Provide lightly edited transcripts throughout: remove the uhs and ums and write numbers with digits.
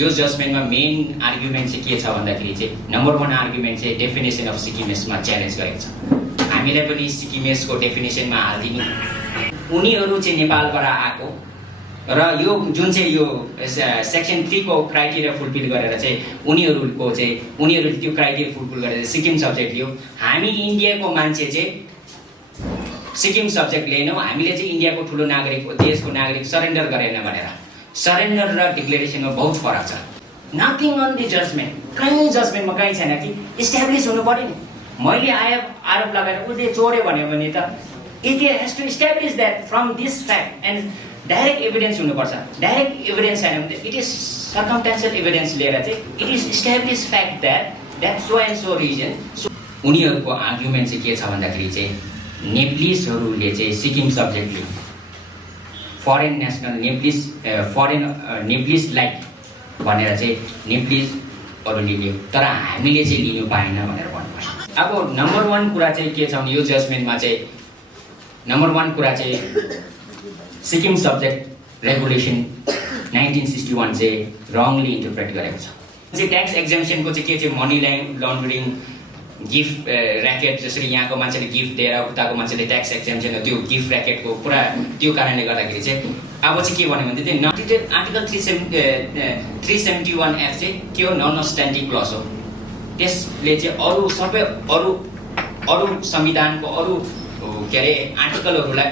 यो जजमेन्टमा main argument चाहिँ के छ भन्दाखेरि चाहिँ नम्बर 1 आर्गुमेन्ट चाहिँ डेफिनेसन अफ सिक्किमेसमा च्यालेन्ज गरेको छ। हामीलाई पनि सिक्किमेसको डेफिनेसनमा हालिदिनु। उनीहरू चाहिँ नेपालबाट आएको र यो जुन चाहिँ यो सेक्सन 3 को क्राइटेरिया फुलफिल गरेर चाहिँ उनीहरूले त्यो क्राइटेरिया फुलफिल गरेर सिक्किम सब्जेक्ट लियो। हामी इन्डियाको मान्छे चाहिँ सिक्किम सब्जेक्ट लिएनौँ। हामीले चाहिँ इन्डियाको ठुलो नागरिक देशको नागरिक सरेन्डर गरेन भनेर। सरेन्डर र डिक्लेरेसनमा बहुत फरक छ। नथिङ अन दि जजमेन्ट, कहीँ जजमेन्टमा कहीँ छैन कि इस्टाब्लिस हुनु पर्यो नि। मैले आरोप लगाएर उसले चोर्यो भन्यो भने त it has to establish that from this fact and direct evidence हुनुपर्छ। डाइरेक्ट एभिडेन्स छैन भने इट इज सर्कमस्टेन्शियल एभिडेन्स लिएर चाहिँ it is establish fact that so and so reason. उनीहरूको आर्गुमेन्ट चाहिँ के छ भन्दाखेरि चाहिँ नेप्लिसहरूले चाहिँ सिक्किम सब्जेक्ट लियो। फरेन नेसनल नेप्लिसलाई भनेर चाहिँ नेप्लिसहरूले लियो, तर हामीले चाहिँ लिनु पाएन भनेर भन्नुपर्छ। अब नम्बर 1 कुरा चाहिँ के छ भने यो जजमेन्टमा चाहिँ नम्बर 1 कुरा चाहिँ सिक्किम सब्जेक्ट रेगुलेसन 1961 चाहिँ रङली इन्टरप्रेट गरेको छ। चाहिँ ट्याक्स एक्जम्पसनको चाहिँ के चाहिँ मनी लन्ड्रिङ, गिफ्ट ऱ्याकेट, जसरी यहाँको मान्छेले गिफ्ट दिएर उताको मान्छेले ट्याक्स एक्जम्पसन, त्यो गिफ्ट ऱ्याकेटको पुरा त्यो कारणले गर्दाखेरि चाहिँ अब चाहिँ के भन्यो भने चाहिँ आर्टिकल 371F चाहिँ के हो, नन स्ट्यान्डिङ क्लज हो। त्यसले चाहिँ अरू सबै अरू संविधानको अरू के अरे आर्टिकलहरूलाई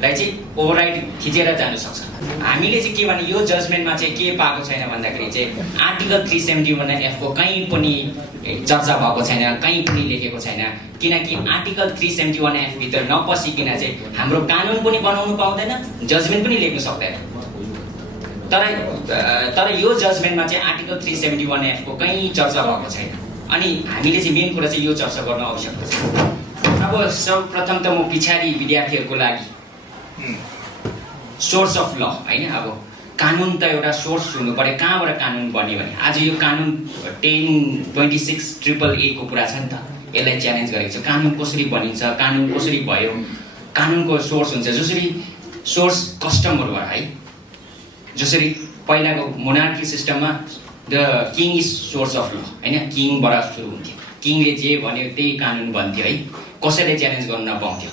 चाहिँ ओभरराइड खिचेर जान सक्छ। हामीले चाहिँ के भने यो जजमेन्टमा चाहिँ के पाएको छैन भन्दाखेरि चाहिँ आर्टिकल 371F को कहीँ पनि चर्चा भएको छैन, कहीँ पनि लेखेको छैन। किनकि आर्टिकल 371F भित्र नपसिकन चाहिँ हाम्रो कानुन पनि बनाउनु पाउँदैन, जजमेन्ट पनि लेख्नु सक्दैन। तर यो जजमेन्टमा चाहिँ आर्टिकल 371F को कहीँ चर्चा भएको छैन। अनि हामीले चाहिँ मेन कुरा चाहिँ यो चर्चा गर्न आवश्यक छ। अब सर्वप्रथम त म पिछाडी विद्यार्थीहरूको लागि सोर्स अफ ल हैन, अब कानुन त एउटा सोर्स हुनु पर्यो। कहाँबाट कानुन बन्यो भने आज यो कानुन 1026/AAA को कुरा छ नि त, यसलाई च्यालेन्ज गरेको छ। कानुन कसरी बनिन्छ, कानुन कसरी भयो, कानुनको सोर्स हुन्छ। जसरी सोर्स कस्टमहरू भयो है, जसरी पहिलाको मोनार्की सिस्टममा the king is source of ल हैन, किङबाट सुरु हुन्थ्यो। किङले जे भन्यो त्यही कानुन बन्थ्यो है, कसैले च्यालेन्ज गर्न नपाउँथ्यो।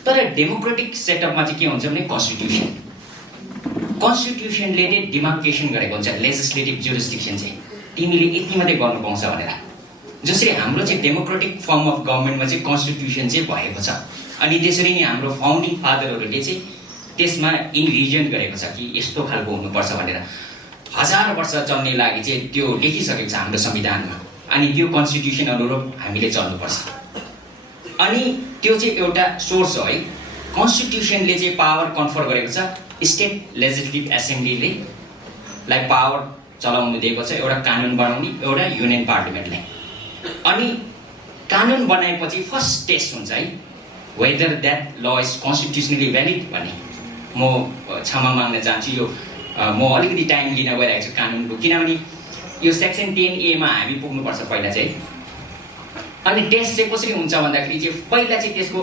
तर डेमोक्रेटिक सेटअपमा चाहिँ के हुन्छ भने कन्स्टिट्युसनले नै डिमार्केसन गरेको हुन्छ लेजिस्लेटिभ जुरिस्डिक्सन चाहिँ तिमीले यति मात्रै गर्नु पाउँछ भनेर। जसरी हाम्रो चाहिँ डेमोक्रेटिक फर्म अफ गभर्मेन्टमा चाहिँ कन्स्टिट्युसन चाहिँ भएको छ। अनि त्यसरी नै हाम्रो फाउन्डिङ फादरहरूले चाहिँ त्यसमा इन्भिजन गरेको छ कि यस्तो खालको हुनुपर्छ भनेर। 1000 वर्ष चल्ने लागि चाहिँ त्यो लेखिसकेको छ हाम्रो संविधानमा। अनि त्यो कन्स्टिट्युसन अनुरूप हामीले चल्नुपर्छ। अनि त्यो चाहिँ एउटा सोर्स हो है। कन्स्टिट्युसनले चाहिँ पावर कन्फर गरेको छ स्टेट लेजिस्लेटिभ एसेम्ब्लीले लाई पावर चलाउनु दिएको छ, एउटा कानुन बनाउने, एउटा युनियन पार्लियामेन्टलाई। अनि कानुन बनाएपछि फर्स्ट टेस्ट हुन्छ है, वेदर द्याट ल इज कन्स्टिट्युसनली भ्यालिड भन्ने। म क्षमा माग्न चाहन्छु, यो म अलिकति टाइम लिन गइरहेको छु कानुनको, किनभने यो सेक्सन 10A मा हामी पुग्नुपर्छ पहिला चाहिँ। अनि टेस्ट चाहिँ कसरी हुन्छ भन्दाखेरि चाहिँ पहिला चाहिँ त्यसको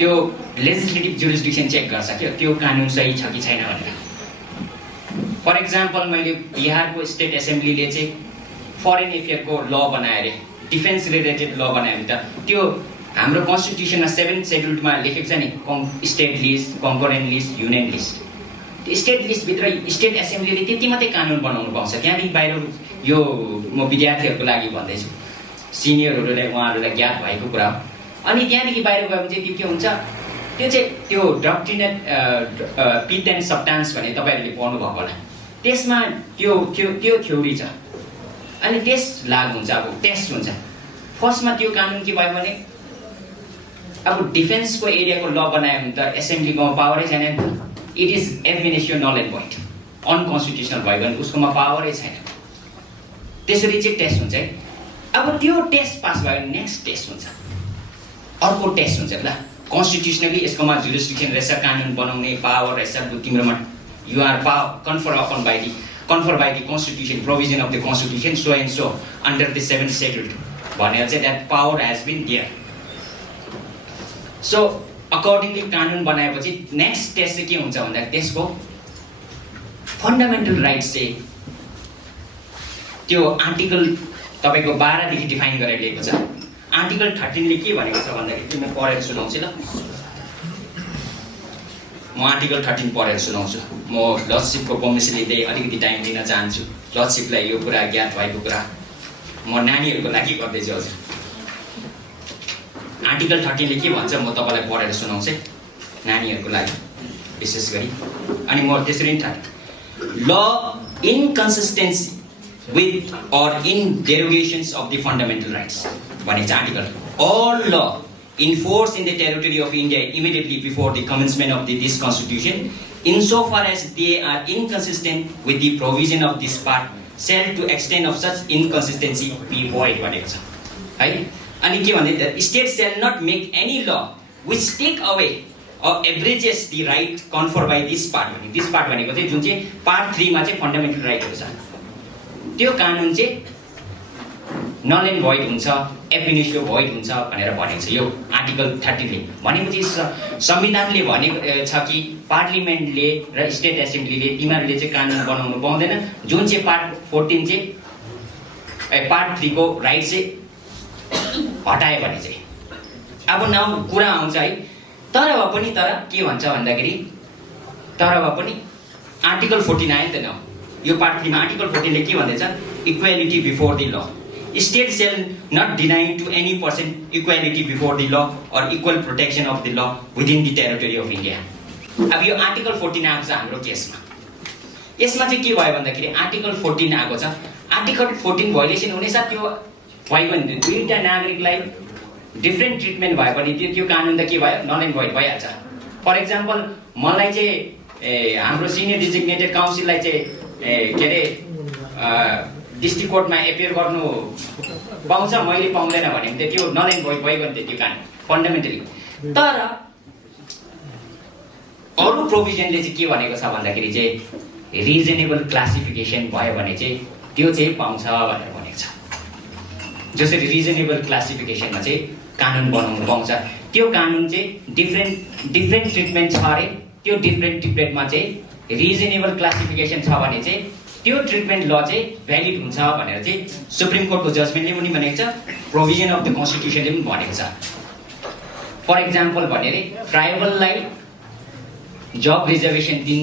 त्यो लेजिस्लेटिभ जुरिस्डिक्सन चेक गर्छ कि त्यो कानुन सही छ कि छैन भनेर। फर इक्जाम्पल मैले बिहारको स्टेट एसेम्ब्लीले चाहिँ फरेन एफेयरको ल बनायो अरे, डिफेन्स रिलेटेड ल बनायो भने त त्यो हाम्रो कन्स्टिट्युसनमा 7th सेड्युलमा लेखेको छ नि, state list, component list, union list. त्यो स्टेट लिस्टभित्र स्टेट एसेम्ब्लीले त्यति मात्रै कानुन बनाउनु पाउँछ। त्यहाँदेखि बाहिर यो म विद्यार्थीहरूको लागि भन्दैछु, सिनियरहरूलाई उहाँहरूलाई ज्ञात भएको कुरा हो। अनि त्यहाँदेखि बाहिर गयो भने चाहिँ त्यो के हुन्छ, त्यो चाहिँ त्यो डक्ट्रिनेट पिथ एन्ड सब्टान्स भन्ने तपाईँहरूले पढ्नु भएको होला। त्यसमा त्यो थ्योरी छ। अनि टेस्ट लागु हुन्छ, अब टेस्ट हुन्छ। फर्स्टमा त्यो कानुन के भयो भने अब डिफेन्सको एरियाको ल बनायो भने त एसेम्ब्लीको पावरै छैन नि त। इट इज एमिनेसियो नल एन्ड भोइड, अनकन्स्टिट्युसनल भयो भने उसकोमा पावरै छैन। त्यसरी चाहिँ टेस्ट हुन्छ है। अब त्यो टेस्ट पास भयो भने नेक्स्ट टेस्ट हुन्छ, अर्को टेस्ट हुन्छ। ल कन्स्टिट्युसनली यसकोमा जुरिस्डिक्सन रहेछ, कानुन बनाउने पावर रहेछ, तिम्रोमा you are confer by the constitution, provision of the constitution so and so under the 7th schedule भनेर चाहिँ that power has been there. So accordingly कानुन बनाएपछि नेक्स्ट टेस्ट चाहिँ के हुन्छ भन्दा त्यसको फन्डामेन्टल राइट्स चाहिँ त्यो आर्टिकल तपाईको 12 देखि डिफाइन गरेर लिएको छ। आर्टिकल 13 ले के भनेको छ भन्दाखेरि म पढेर सुनाउँछु ल। म आर्टिकल 13 पढेर सुनाउँछु। म लर्डसिपको परमिसन लिँदै अलिकति टाइम दिन चाहन्छु। लर्डसिपलाई यो कुरा ज्ञात भएको कुरा म नानीहरूको लागि गर्दैछु हजुर। आर्टिकल 13 ले के भन्छ म तपाईलाई पढेर सुनाउँछु नानीहरूको लागि विशेष गरी। अनि म त्यसरी नै ल inconsistency with or in derogations of the fundamental rights भनेको छ article. all law enforced in the territory of India immediately before the commencement of this constitution insofar as they are inconsistent with the provision of this part shall to extent of such inconsistency be void भनेको छ है। अनि के भन्दै state shall not make any law which take away or abridges the right conferred by this part भनेको this part भनेको चाहिँ जुन चाहिँ पार्ट 3 मा चाहिँ फन्डामेन्टल राइटहरु छ त्यो कानुन चाहिँ नल एन्ड भोइड हुन्छ एफिनिसियो भोइड हुन्छ भनेर भनेको छ यो आर्टिकल 13 ले। भनेपछि संविधानले भनेको छ कि पार्लिमेन्टले र स्टेट एसेम्ब्लीले तिमीहरूले चाहिँ कानुन बनाउनु पाउँदैन जुन चाहिँ पार्ट 14 चाहिँ पार्ट 3 को राइट चाहिँ हटाए भने चाहिँ। अब नाउ कुरा आउँछ है तर पनि तर के भन्छ भन्दाखेरि तर पनि आर्टिकल 14 आयो त न यो पार्ट 3 मा आर्टिकल 14 ले के भन्दैछ equality before the law. State shall not deny to any person equality before the law और equal protection of the law within the territory of India. अब यो आर्टिकल 14 आएको छ हाम्रो केसमा। यसमा चाहिँ के भयो भन्दाखेरि आर्टिकल 14 आएको छ। आर्टिकल 14 भायोलेसन हुने साथ त्यो भयो भने दुईटा नागरिकलाई डिफरेन्ट ट्रिटमेन्ट भयो भने त्यो कानुन त के भयो नल एन्ड भोइड भइहाल्छ। फर एक्जाम्पल मलाई चाहिँ हाम्रो सिनियर डिजिग्नेटेड काउन्सिललाई चाहिँ के अरे डिस्ट्रिक्ट कोर्टमा एपियर गर्नु पाउँछ मैले पाउँदैन भने त्यो नल एन्ड भोइड भयो भने त्यो कानुन फन्डामेन्टली। तर अरु प्रोभिजनले चाहिँ के भनेको छ भन्दाखेरि चाहिँ रिजनेबल क्लासिफिकेसन भयो भने चाहिँ त्यो चाहिँ पाउँछ भनेर भनेको छ। जसरी रिजनेबल क्लासिफिकेसनमा चाहिँ कानुन बनाउनु पाउँछ त्यो कानुन चाहिँ डिफरेन्ट ट्रिटमेन्ट छ अरे त्यो डिफरेन्ट ट्रिटमेन्टमा चाहिँ रिजनेबल क्लासिफिकेसन छ भने चाहिँ त्यो ट्रिटमेन्ट ल चाहिँ भ्यालिड हुन्छ भनेर चाहिँ सुप्रिम कोर्टको जजमेन्टले पनि भनेको छ प्रोभिजन अफ द कन्स्टिट्युसनले पनि भनेको छ। फर एक्जाम्पल भनेर ट्राइबललाई जब रिजर्भेसन दिन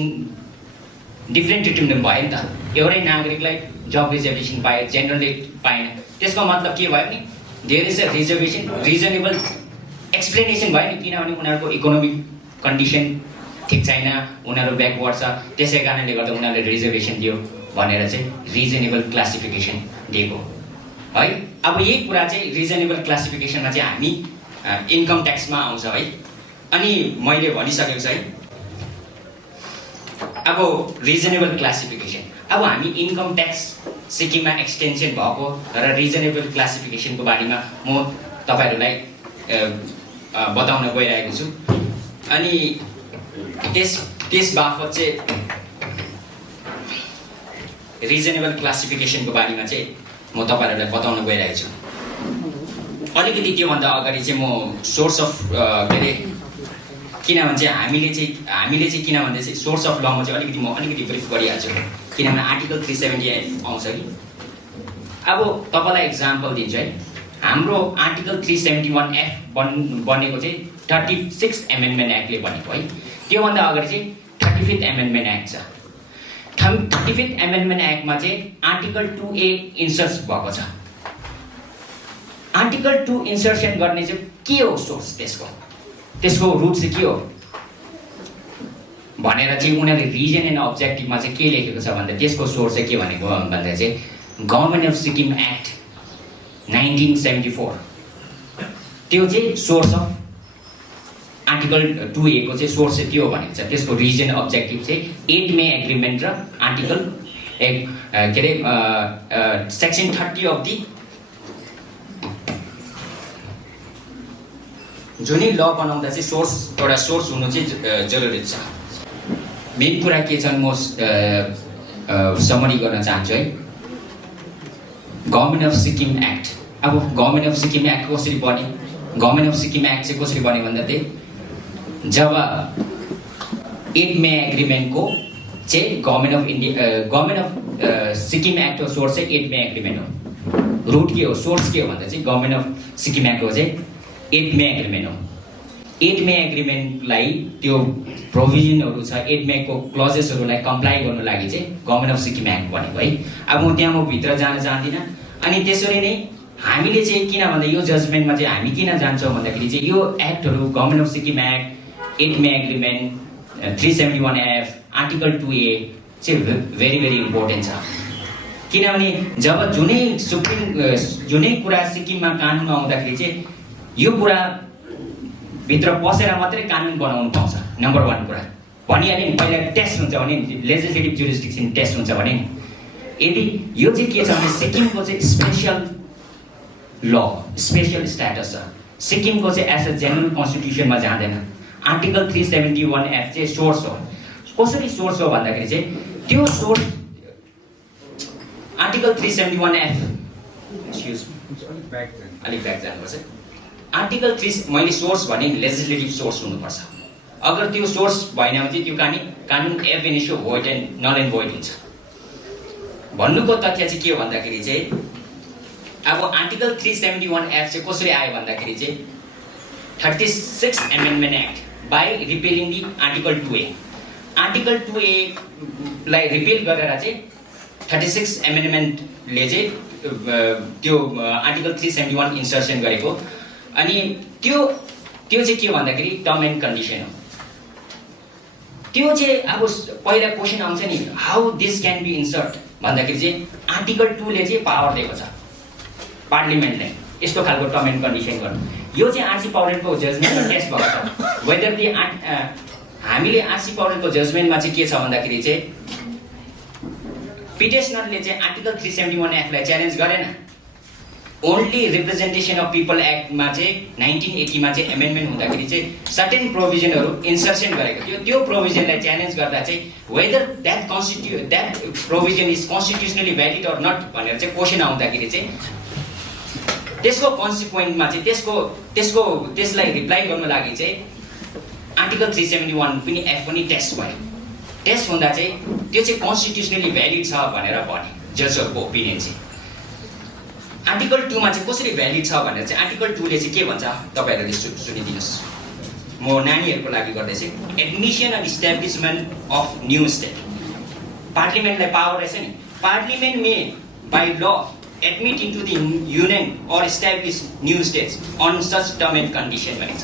डिफरेन्ट ट्रिटमेन्ट भयो नि त एउटै नागरिकलाई जब रिजर्भेसन पायो जेनरलले पाएन त्यसको मतलब के भयो नि there is a reservation reasonable explanation भयो नि किनभने उनीहरूको इकोनोमिक कन्डिसन ठिक छैन उनीहरू ब्याकवर्ड छ त्यसै कारणले गर्दा उनीहरूले रिजर्भेसन दियो भनेर चाहिँ रिजनेबल क्लासिफिकेसन दिएको है। अब यही कुरा चाहिँ रिजनेबल क्लासिफिकेसनमा चाहिँ हामी इन्कम ट्याक्समा आउँछ है। अनि मैले भनिसकेको छु है अब रिजनेबल क्लासिफिकेसन अब हामी इन्कम ट्याक्स सिक्किममा एक्सटेन्सन भएको र रिजनेबल क्लासिफिकेसनको बारेमा म तपाईहरुलाई बताउन गइरहेको छु। अनि त्यस बाफत चाहिँ रिजनेबल क्लासिफिकेसनको बारेमा चाहिँ म तपाईहरुलाई बताउन गइरहेको छु। अलिकति त्योभन्दा अगाडि चाहिँ म सोर्स अफ के अरे किनभने चाहिँ हामीले चाहिँ किन भन्दा चाहिँ सोर्स अफ लमा चाहिँ अलिकति ब्रिफ गरिहाल्छु किनभने आर्टिकल 378 आउँछ कि। अब तपाईलाई एक्जाम्पल दिन्छु है हाम्रो आर्टिकल 371F बनेको चाहिँ 36 एमेन्डमेन्ट एक्टले बनेको है। त्योभन्दा अगाडि चाहिँ 35th एमेन्डमेन्ट एक्ट छ। 35th एमेन्डमेन्ट एक्टमा चाहिँ आर्टिकल 2A इन्सर्ट भएको छ। आर्टिकल 2 इन्सर्सन गर्ने चाहिँ के हो सोर्स त्यसको रुट चाहिँ के हो भनेर चाहिँ उनीहरूले रिजन एन्ड अब्जेक्टिभमा चाहिँ के लेखेको छ भन्दा त्यसको सोर्स चाहिँ के भनेको भन्दा चाहिँ गभर्नमेन्ट अफ सिक्किम एक्ट 1974 त्यो चाहिँ सोर्स अफ आर्टिकल 2A को चाहिँ सोर्स चाहिँ त्यो भनेको छ। त्यसको रिजन अब्जेक्टिभ चाहिँ 8 मे एग्रिमेन्ट र आर्टिकल के अरे सेक्सन 30 अफ दि जुनै ल बनाउँदा चाहिँ एउटा सोर्स हुनु चाहिँ जरुरी छ। मेन कुरा के छन् म समरी गर्न चाहन्छु है। गभर्नमेन्ट अफ सिक्किम एक्ट अब गभर्नमेन्ट अफ सिक्किम एक्ट कसरी बने गभर्नमेन्ट अफ सिक्किम एक्ट चाहिँ कसरी बने भन्दा चाहिँ जब 8 मे एग्रिमेन्टको चाहिँ गभर्नमेन्ट अफ सिक्किम सिक्किम एक्टको सोर्स चाहिँ 8 मे एग्रिमेन्ट हो। रुट के हो, सोर्स के हो भन्दा चाहिँ गभर्मेन्ट अफ सिक्किम एक्टको चाहिँ 8 मे एग्रिमेन्ट हो। 8 मे एग्रिमेन्टलाई त्यो प्रोभिजनहरू छ, 8 मेको क्लजेसहरूलाई कम्प्लाई गर्नु लागि चाहिँ गभर्मेन्ट अफ सिक्किम एक्ट बनेको है। अब म त्यहाँ भित्र जान चाहदिनँ। अनि त्यसरी नै हामीले चाहिँ किन भन्दा यो जजमेन्टमा चाहिँ हामी किन जान्छौँ भन्दाखेरि चाहिँ यो एक्टहरू government of Sikkim act, 8 May एग्रिमेन्ट, 371F, आर्टिकल 2A चाहिँ भेरी भेरी इम्पोर्टेन्ट छ। किनभने जब जुनै कुरा सिक्किममा कानुनमा आउँदाखेरि चाहिँ यो कुरा भित्र पसेर मात्रै कानुन बनाउनु पाउँछ। नम्बर 1 कुरा भनिहालेँ नि, पहिला टेस्ट हुन्छ भने लेजिस्लेटिभ जुरिस्डिक्सन टेस्ट हुन्छ भने यदि यो चाहिँ के छ भने सिक्किमको चाहिँ स्पेसल ल, स्पेसल स्ट्याटस छ। सिक्किमको चाहिँ एज अ जेनरल कन्स्टिट्युसनमा जाँदैन। आर्टिकल 371F चाहिँ सोर्स हो। कसरी सोर्स हो भन्दाखेरि चाहिँ त्यो सोर्स आर्टिकल 371F अलिक ब्याक जानुपर्छ। आर्टिकल 3 मैले सोर्स भने लेजिस्लेटिभ सोर्स हुनुपर्छ। अगर त्यो सोर्स भएन भने चाहिँ त्यो कानुन ab initio void and null and void हुन्छ। भन्नुको तथ्य चाहिँ के हो भन्दाखेरि चाहिँ अब आर्टिकल 371F चाहिँ कसरी आयो भन्दाखेरि चाहिँ 36 amendment act by repealing the article 2A। Article 2A लाई रिपेल गरेर चाहिँ 36 एमेन्डमेन्टले चाहिँ त्यो आर्टिकल 371 इन्सर्सन गरेको। अनि त्यो चाहिँ के भन्दाखेरि टर्म एन्ड कन्डिसन हो। त्यो चाहिँ अब पहिला क्वेसन आउँछ नि, how this can be insert भन्दाखेरि चाहिँ आर्टिकल 2 ले चाहिँ पावर दिएको छ पार्लिमेन्टले यस्तो खालको टर्म एन्ड कन्डिसन गर्नु। यो चाहिँ आरसी पौडेलको जजमेन्टमा टेस्ट भएको छ। वेदर दि हामीले आरसी पौडेलको जजमेन्टमा चाहिँ के छ भन्दाखेरि चाहिँ पिटिसनरले चाहिँ आर्टिकल 371F लाई च्यालेन्ज गरेन। ओन्ली रिप्रेजेन्टेसन अफ पिपल एक्टमा चाहिँ 1980 मा चाहिँ एमेन्डमेन्ट हुँदाखेरि चाहिँ सर्टेन प्रोभिजनहरू इन्सर्सन गरेको थियो। त्यो प्रोभिजनलाई च्यालेन्ज गर्दा चाहिँ whether that provision is constitutionally valid or not भनेर चाहिँ क्वेसन आउँदाखेरि चाहिँ त्यसको कन्सिक्वेन्टमा चाहिँ त्यसलाई रिप्लाई गर्नु लागि चाहिँ आर्टिकल 371 पनि एफ पनि टेस्ट भयो। टेस्ट हुँदा चाहिँ त्यो चाहिँ कन्स्टिट्युसनली भ्यालिड छ भनेर भने जजहरूको ओपिनियन चाहिँ। आर्टिकल 2 मा चाहिँ कसरी भ्यालिड छ भनेर चाहिँ आर्टिकल 2 ले चाहिँ के भन्छ तपाईहरुले सुनिदिनुस्। म नानीहरुको लागि गर्दैछु। Admission and establishment of new state. पार्लिमेन्टलाई पावर रहेछ नि। Parliament may by law admit into the union or establish new states on such term and condition भनेको छ।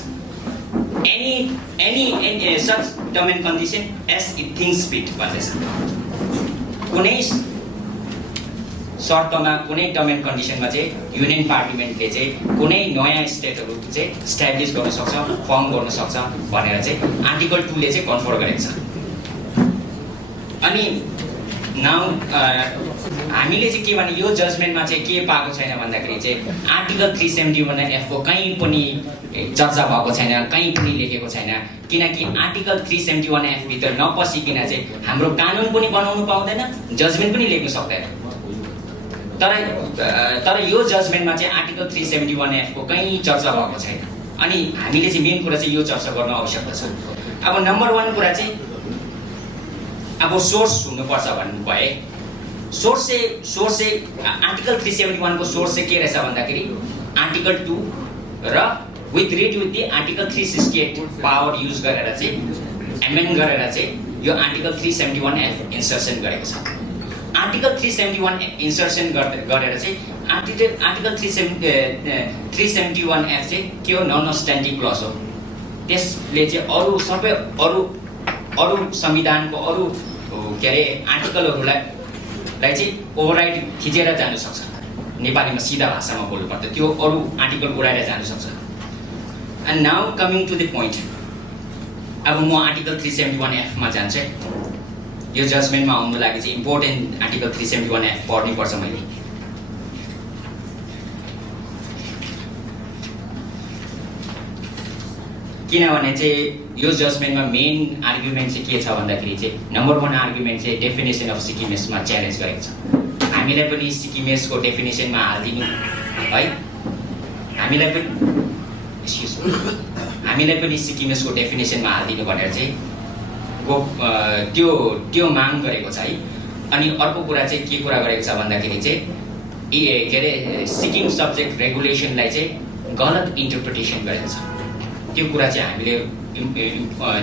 any such term and condition as it thinks fit भन्दैछ। कुनै शर्तमा कुनै term and कन्डिसनमा चाहिँ union पार्लिमेन्टले चाहिँ कुनै नयाँ स्टेटहरू चाहिँ इस्टाब्लिस गर्न सक्छ, फर्म गर्न सक्छ भनेर चाहिँ आर्टिकल 2 ले चाहिँ कन्फर्म गरेको छ। अनि नाउ हामीले चाहिँ के भने यो जजमेन्टमा चाहिँ के पाएको छैन भन्दाखेरि चाहिँ आर्टिकल 371F को कहीँ पनि चर्चा भएको छैन, कहीँ पनि लेखेको छैन। किनकि आर्टिकल 371F भित्र नपसिकन चाहिँ हाम्रो कानुन पनि बनाउनु पाउँदैन, जजमेन्ट पनि लेख्न सक्दैन। तर यो जजमेन्टमा चाहिँ आर्टिकल 371F को कहीँ चर्चा भएको छैन। अनि हामीले चाहिँ मेन कुरा चाहिँ यो चर्चा गर्न आवश्यकता छ। अब नम्बर 1 कुरा चाहिँ अब सोर्स हुनुपर्छ भन्नु भए सोर्स चाहिँ आर्टिकल 371 को सोर्स चाहिँ के रहेछ भन्दाखेरि आर्टिकल 2 र with the article 368 power use गरेर चाहिँ एमेन्ड गरेर चाहिँ यो आर्टिकल 371F इन्सर्सन गरेको छ। आर्टिकल 371 इन्सर्सन गरेर चाहिँ आर्टिकल 371F चाहिँ के हो, नन स्ट्यान्डिङ क्लज हो। त्यसले चाहिँ सबै अरु संविधानको अरु के अरे आर्टिकलहरूलाई चाहिँ ओभरराइड खिचेर जानु सक्छ। नेपालीमा सिधा भाषामा बोल्नु पर्दा त्यो अरु आर्टिकल उडाएर जानु सक्छ। And now coming to the point, अब म आर्टिकल 371F मा जान्छु। यो जजमेन्टमा आउनु लागि चाहिँ इम्पोर्टेन्ट आर्टिकल 371F पढ्नै पर्छ मैले। किनभने चाहिँ यो जजमेन्टमा मेन आर्गुमेन्ट चाहिँ के छ भन्दाखेरि चाहिँ नम्बर 1 आर्गुमेन्ट चाहिँ डेफिनेसन अफ सिक्किमेसमा च्यालेन्ज गरेको छ। हामीलाई पनि सिक्किमेसको डेफिनेसनमा हाल्दिनु है, हामीलाई पनि सिक्किमेसको डेफिनेसनमा हाल्दिनु भनेर चाहिँ त्यो माग गरेको छ है। अनि अर्को कुरा चाहिँ के कुरा गरेको छ भन्दाखेरि चाहिँ के अरे सिक्किम सब्जेक्ट रेगुलेसनलाई चाहिँ गलत इन्टरप्रिटेसन गरेको छ। त्यो कुरा चाहिँ हामीले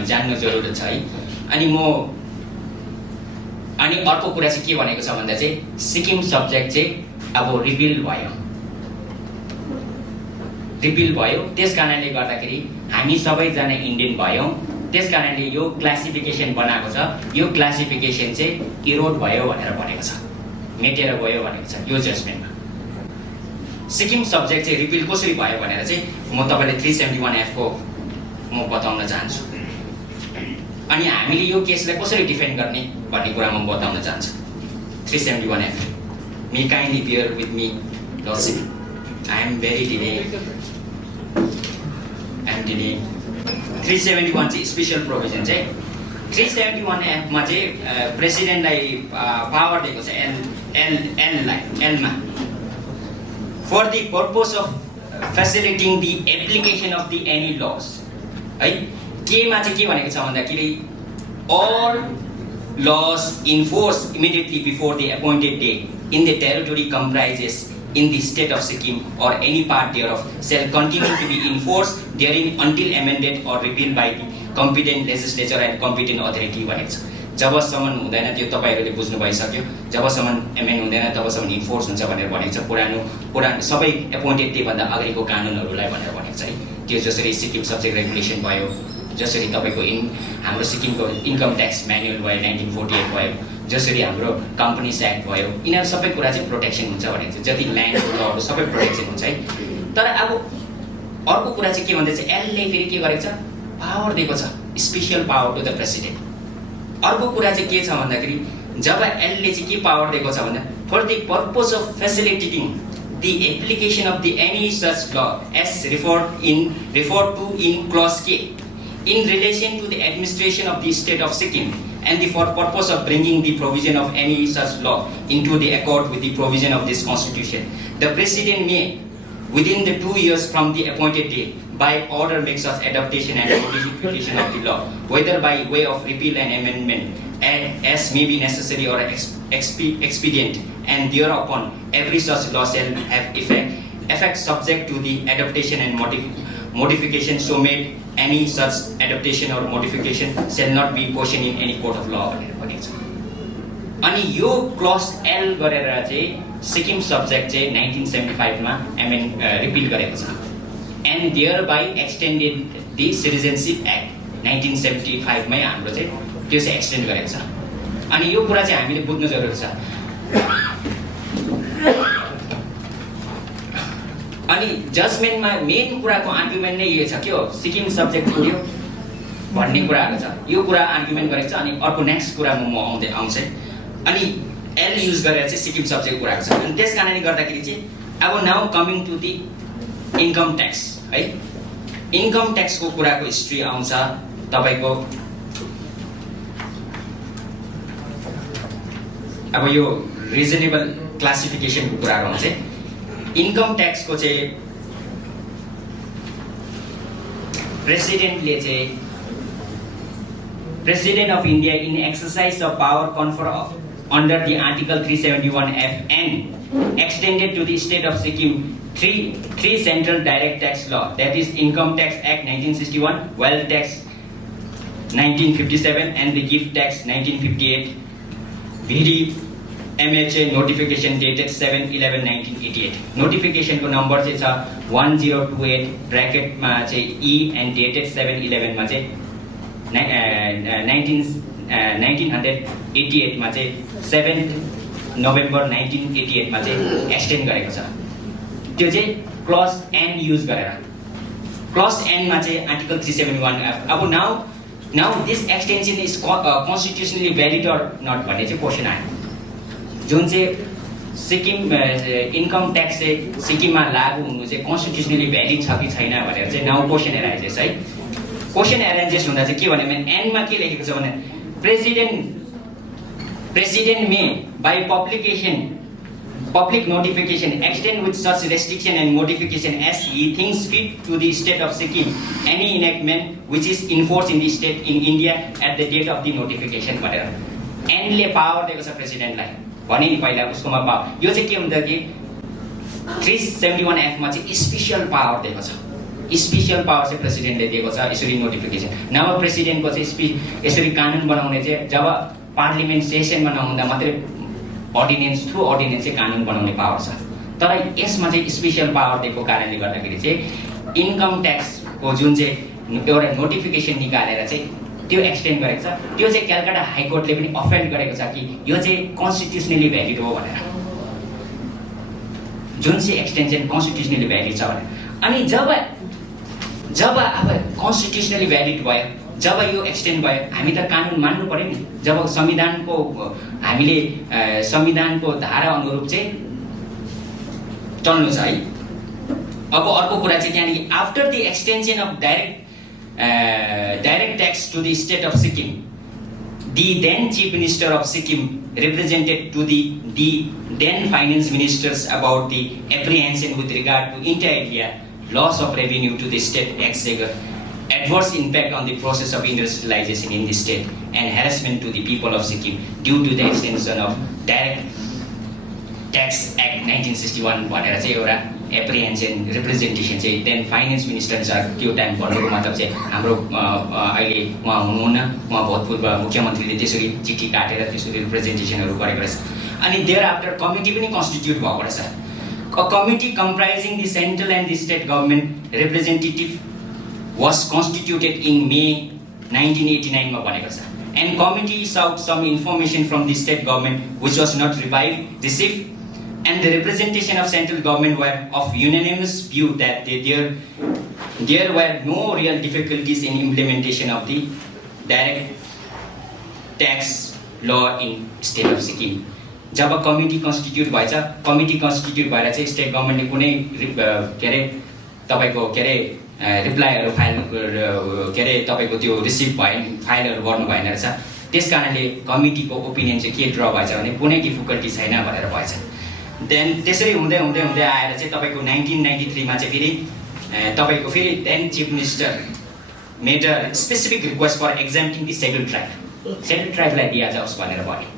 जान्न जरुरत छ है। अनि अर्को कुरा चाहिँ के भनेको छ भन्दा चाहिँ सिक्किम सब्जेक्ट चाहिँ अब रिपिल भयो। त्यस कारणले गर्दाखेरि हामी सबैजना इन्डियन भयौँ। त्यस कारणले यो क्लासिफिकेसन बनाएको छ, यो क्लासिफिकेसन चाहिँ इरोड भयो भनेर भनेको छ, मेटेर गयो भनेको छ यो जजमेन्टमा। सिक्किम सब्जेक्ट चाहिँ रिपिल कसरी भयो भनेर चाहिँ म तपाईँले 371F को म बताउन चाहन्छु। अनि हामीले यो केसलाई कसरी डिफेन्ड गर्ने भन्ने कुरा म बताउन चाहन्छु। 371F, may kindly bear with me lordship, I am very delay. 371 चाहिँ स्पेसल प्रोभिजन चाहिँ 371F मा चाहिँ प्रेसिडेन्टलाई पावर दिएको छ एलमा for the purpose of facilitating the application of the any laws है। केमा चाहिँ के भनेको छ भन्दाखेरि all laws in force immediately before the appointed date in the territory comprises in the state of Sikkim or any part thereof shall continue to be in force therein until amended or repealed by the competent legislature and competent authority भनेको छ। जबसम्म हुँदैन त्यो तपाईहरुले बुझ्नु भइसक्यो, जबसम्म amend हुँदैन तबसम्म इन्फोर्स हुन्छ भनेर भनेको छ। पुरानो सबै एपोइन्टेड डे भन्दा अगाडिको कानुनहरुलाई भनेर भनेको छ है। त्यो जसरी सिक्किम सब्जेक्ट रेगुलेसन भयो, जसरी तपाईको हाम्रो सिक्किमको इन्कम ट्याक्स म्यानुअल भयो 1948 भयो, जसरी हाम्रो कम्पनीज एक्ट भयो, यिनीहरु सबै कुरा चाहिँ प्रोटेक्सन हुन्छ भनेको छ। जति ल्यान्ड लहरु सबै प्रोटेक्सन हुन्छ है। तर अब अर्को कुरा चाहिँ के भन्दै छ, एलले फेरि के गरेको छ, पावर दिएको छ, special power to the president. अर्को कुरा चाहिँ के छ भन्दाखेरि जब एलले चाहिँ के पावर दिएको छ भन्दा for the purpose of facilitating the application of the any such law as referred to in clause K in relation to the administration of the state of Sikkim and for purpose of bringing the provision of any such law into the accord with the provision of this constitution, the president may within the 2 years from the appointed date by order make such adaptation and modification of the law, whether by way of repeal and amendment as may be necessary or expedient, and thereupon every such law shall have effect subject to the adaptation and modification so made. Any such adaptation or modification shall not be questioned in any court of law भनेर भनेको छ। अनि यो clause L गरेर चाहिँ Sikkim subject चाहिँ 1975 मा repeal गरेको छ and thereby extended the citizenship act 1975 मै हाम्रो चाहिँ त्यो चाहिँ एक्सटेन्ड गरेको छ। अनि यो कुरा चाहिँ हामीले बुझ्नु जरुरी छ। अनि जजमेन्टमा मेन कुराको आर्गुमेन्ट नै यो छ के हो, सिक्किम सब्जेक्ट पुग्यो भन्ने कुराहरु छ। यो कुरा आर्गुमेन्ट गरेको छ। अनि अर्को नेक्स्ट कुरा म आउँछ। अनि एल युज गरेर चाहिँ सिक्किम सब्जेक्ट कुराको छ। अनि त्यस कारणले गर्दाखेरि चाहिँ अब now coming to the income tax है। इन्कम ट्याक्सको कुराको हिस्ट्री आउँछ तपाईको। अब यो रिजनेबल क्लासिफिकेसनको कुराहरु आउँछ। इन्कम ट्याक्स को चाहिँ प्रेसिडेन्टले चाहिँ president of India in exercise of power confer under the article 371F and extended to the state of Sikkim three central direct tax law, that is Income Tax Act 1961, Wealth Tax 1957 and the Gift Tax 1958, VD MHA notification dated 7/11/1988. Notification को number चाहिँ छ 1028 bracket मा चाहिँ E and dated 7/11 मा चाहिँ 1988 मा चाहिँ 7 November 1988 मा चाहिँ एक्सटेन्ड गरेको छ। त्यो चाहिँ क्लज एन युज गरेर क्लज एन मा चाहिँ आर्टिकल 371 अब now this extension is constitutionally valid or not भन्ने चाहिँ क्वेसन आयो, जुन चाहिँ सिक्किम इन्कम ट्याक्स चाहिँ सिक्किममा लागू हुनु चाहिँ कन्स्टिट्युसनली भ्यालिड छ कि छैन भनेर चाहिँ नाउ क्वेसन एराइजेस है। क्वेसन एराइजेस हुँदा चाहिँ के भने एनमा के लेखेको छ भने president may by public notification extend with such restriction and modification as he thinks fit to the state of Sikkim any enactment which is in force in the state in India at the date of the notification भनेर एन्डले power दिएको छ प्रेसिडेन्टलाई भने नि पहिला उसकोमा power यो चाहिँ के हुन्छ कि 371 F मा चाहिँ स्पेशल पावर दिएको छ स्पेशल पावर चाहिँ प्रेसिडेन्टले दिएको छ यसरी नोटिफिकेसन नभए प्रेसिडेन्टको चाहिँ यसरी कानुन बनाउने चाहिँ जब पार्लिमेन्ट सेसनमा नहुँदा मात्रै अर्डिनेन्स थ्रु अर्डिनेन्स चाहिँ कानुन बनाउने पावर छ तर यसमा चाहिँ स्पेशल पावर दिएको कारणले गर्दाखेरि चाहिँ इन्कम ट्याक्सको जुन चाहिँ एउटा नोटिफिकेसन निकालेर चाहिँ त्यो एक्सटेन्ड गरेको छ त्यो चाहिँ कलकत्ता हाइकोर्टले पनि अफेन्ड गरेको छ कि यो चाहिँ कन्स्टिट्युसनली भ्यालिड हो भनेर जुन चाहिँ एक्सटेन्सन कन्स्टिट्युसनली भ्यालिड छ भनेर अनि जब अब कन्स्टिट्युसनली भ्यालिड भयो जब यो एक्सटेन्ड भयो हामी त कानुन मान्नु पर्यो नि जब संविधानको हामीले संविधानको धारा अनुरूप चाहिँ चल्नु छ है अब अर्को कुरा चाहिँ त्यहाँदेखि after the extension of direct tax to the state of Sikkim the then chief minister of Sikkim represented to the then finance ministers about the apprehension with regard to inter alia loss of revenue to the state exchequer, adverse impact on the process of industrialization in the state, and harassment to the people of Sikkim due to the extension of Direct Tax Act 1961 भनेर चाहिँ एउटा एप्रिहेन्सन representation चाहिँ then finance minister छ त्यो time भन्नुको मतलब चाहिँ हाम्रो अहिले उहाँ हुनुहुन्न उहाँ भूतपूर्व मुख्यमन्त्रीले त्यसरी चिठी काटेर त्यसरी रिप्रेजेन्टेसनहरू गरेको रहेछ अनि देयर आफ्टर कमिटी पनि कन्स्टिट्युट भएको रहेछ a committee comprising the central and the state government representative was constituted in May 1989 मा बनेको छ and committee sought some information from the state government which was not received and the representation of central government were of unanimous view that there were no real difficulties in implementation of the direct tax law in state of Sikkim. जब committee constitute भएछ committee constitute भएर चाहिँ state गभर्नमेन्टले कुनै के अरे तपाईको के अरे रिप्लाईहरू फाइल के अरे तपाईको त्यो रिसिभ भएन फाइलहरू गर्नु भएन रहेछ त्यस कारणले कमिटीको ओपिनियन चाहिँ के ड्र भएछ भने कुनै डिफिकल्टी छैन भनेर भएछ देन त्यसरी हुँदै हुँदै हुँदै आएर चाहिँ तपाईको 1993 मा चाहिँ फेरि तपाईको फेरि then chief minister made a specific request for exempting the schedule ट्राइबलाई दिया जाओस् भनेर भन्यो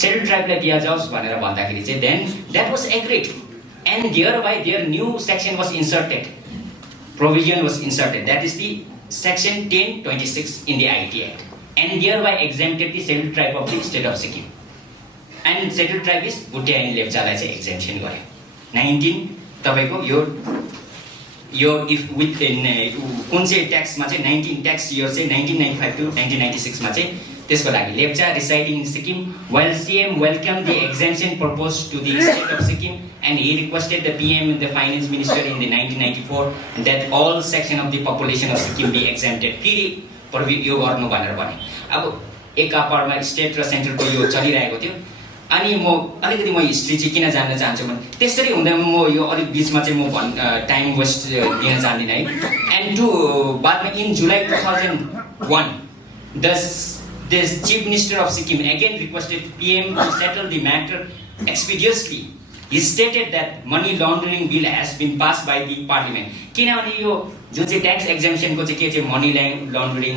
सेड्युल ट्राइबलाई दिया जाओस् भनेर भन्दाखेरि चाहिँ then that was agreed and there new section was inserted provision was inserted that is the section 1026 in the IT Act and thereby exempted the scheduled tribe of the state of Sikkim and scheduled tribe is Bhutia and Lepcha lai चाहिँ exemption गर्यो 19 तपाईको यो if within कुन चाहिँ tax मा चाहिँ 19 tax year चाहिँ 1995 to 1996 मा चाहिँ त्यसको लागि Lepcha residing in Sikkim while CM welcomed the exemption proposed to the state of Sikkim and he requested the PM and the finance minister in the 1994 that all section of the population of Sikkim be exempted फेरि प्रवि यो गर्नु भनेर भने अब एक आपरमा state र सेन्ट्रलको यो चलिरहेको थियो अनि म अलिकति म हिस्ट्री चाहिँ किन जान्न चाहन्छु भने त्यसरी हुँदा म यो अलिक बीचमा चाहिँ म टाइम वेस्ट दिन चाहदिन है एन्ड टु बादमा in July 2001 the chief minister of Sikkim again requested PM to settle the matter expeditiously. He stated that money laundering bill has been passed by the parliament. किनभने यो जुन चाहिँ tax एक्जम्पसन को चाहिँ के चाहिँ मनी लान्ड्रिङ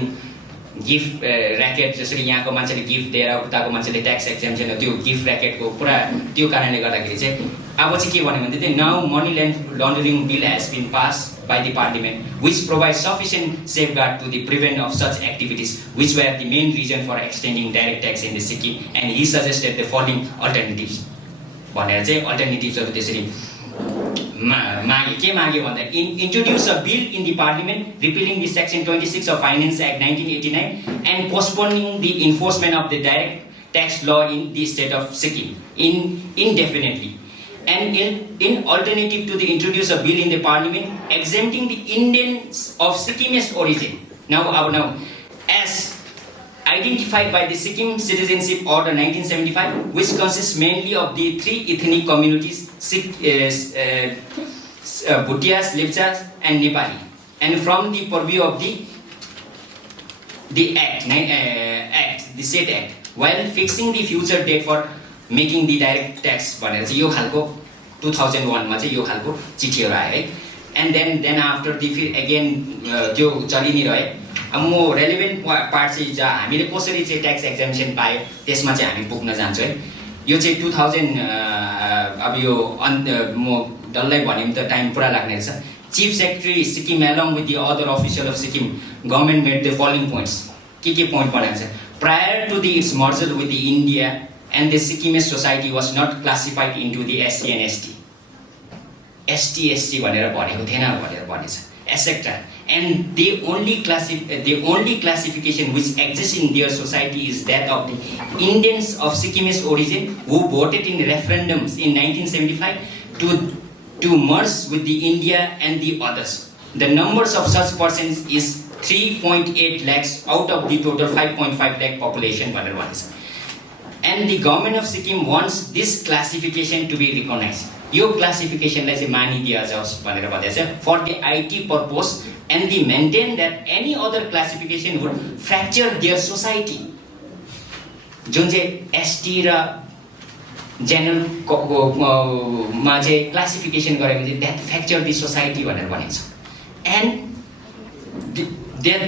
गिफ्ट र्याकेट जसरी यहाँको मान्छेले गिफ्ट दिएर उताको मान्छेले ट्याक्स एक्जम्पसन त्यो गिफ्ट र्याकेटको पुरा त्यो कारणले गर्दाखेरि चाहिँ अब चाहिँ के भन्यो भने चाहिँ now money laundering bill has been passed by the parliament which provides sufficient safeguard to the prevent of such activities which were the main reason for extending direct tax in the Sikkim and he suggested the following alternatives भनेर चाहिँ अल्टरनेटिभ्सहरु त्यसरी माग्यो भन्दा introduce a bill in the parliament repealing the section 26 of finance act 1989 and postponing the enforcement of the direct tax law in the state of Sikkim indefinitely and in alternative to the introduce a bill in the parliament exempting the Indians of Sikkimese origin now as identified by the Sikkim Citizenship Order 1975 which consists mainly of the three ethnic communities Bhutias, Lepchas and Nepali and from the purview of the said act while fixing the future date for making the direct tax भनेर चाहिँ यो खालको 2001 मा चाहिँ यो खालको चिठीहरु आयो है and then after the again त्यो चलि नै रह्यो अब म रेलेभेन्ट पार्ट चाहिँ जहाँ हामीले कसरी चाहिँ ट्याक्स एक्जाम्सन पायो त्यसमा चाहिँ हामी पुग्न जान्छौँ है। यो चाहिँ 2000 अब यो म डल्लै भन्यो भने त टाइम पुरा लाग्ने रहेछ। Chief secretary Sikkim along with the other official of Sikkim government made the following points. के पोइन्ट बनाएको छ? Prior to the its merger with the India and the Sikkimese society was not classified into the SC and ST. ST ST भनेर भनेको थिएन भनेर भनेछ एसेक्टा। And the only classification which exists in their society is that of the Indians of Sikkimese origin who voted in referendums in 1975 to merge with the India and the others. The numbers of such persons is 3.8 lakhs out of the total 5.5 lakh population. And the government of Sikkim wants this classification to be recognized. यो क्लासिफिकेसनलाई चाहिँ मानिदिया जाओस् भनेर भन्दैछ for the IT purpose and the maintain that any other classification would fracture their society. जुन चाहिँ ST र general मा चाहिँ क्लासिफिकेसन गऱ्यो भने द्याट फ्र्याक्चर दि सोसाइटी भनेर भनिन्छ। And that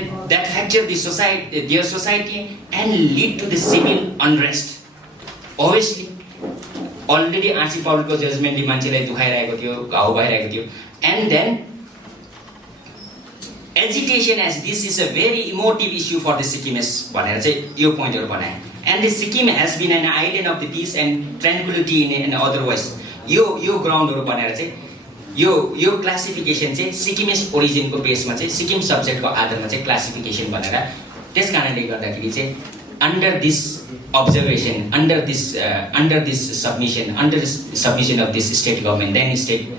fracture the society there society and lead to the civil unrest. Obviously already RC पाउलको जजमेन्टले मान्छेलाई दुखाइरहेको थियो, घाउ भइरहेको थियो। And then agitation as this is a very emotive issue for the Sikkimese भनेर चाहिँ यो पोइन्टहरू बनाए। And the Sikkim has been an island of the peace and tranquillity in an otherwise. यो ग्राउन्डहरू बनाएर चाहिँ यो क्लासिफिकेसन चाहिँ सिक्किमेस ओरिजिनको बेसमा चाहिँ सिक्किम सब्जेक्टको आधारमा चाहिँ क्लासिफिकेसन भनेर त्यस कारणले गर्दाखेरि चाहिँ under this observation, under this submission of this state government, then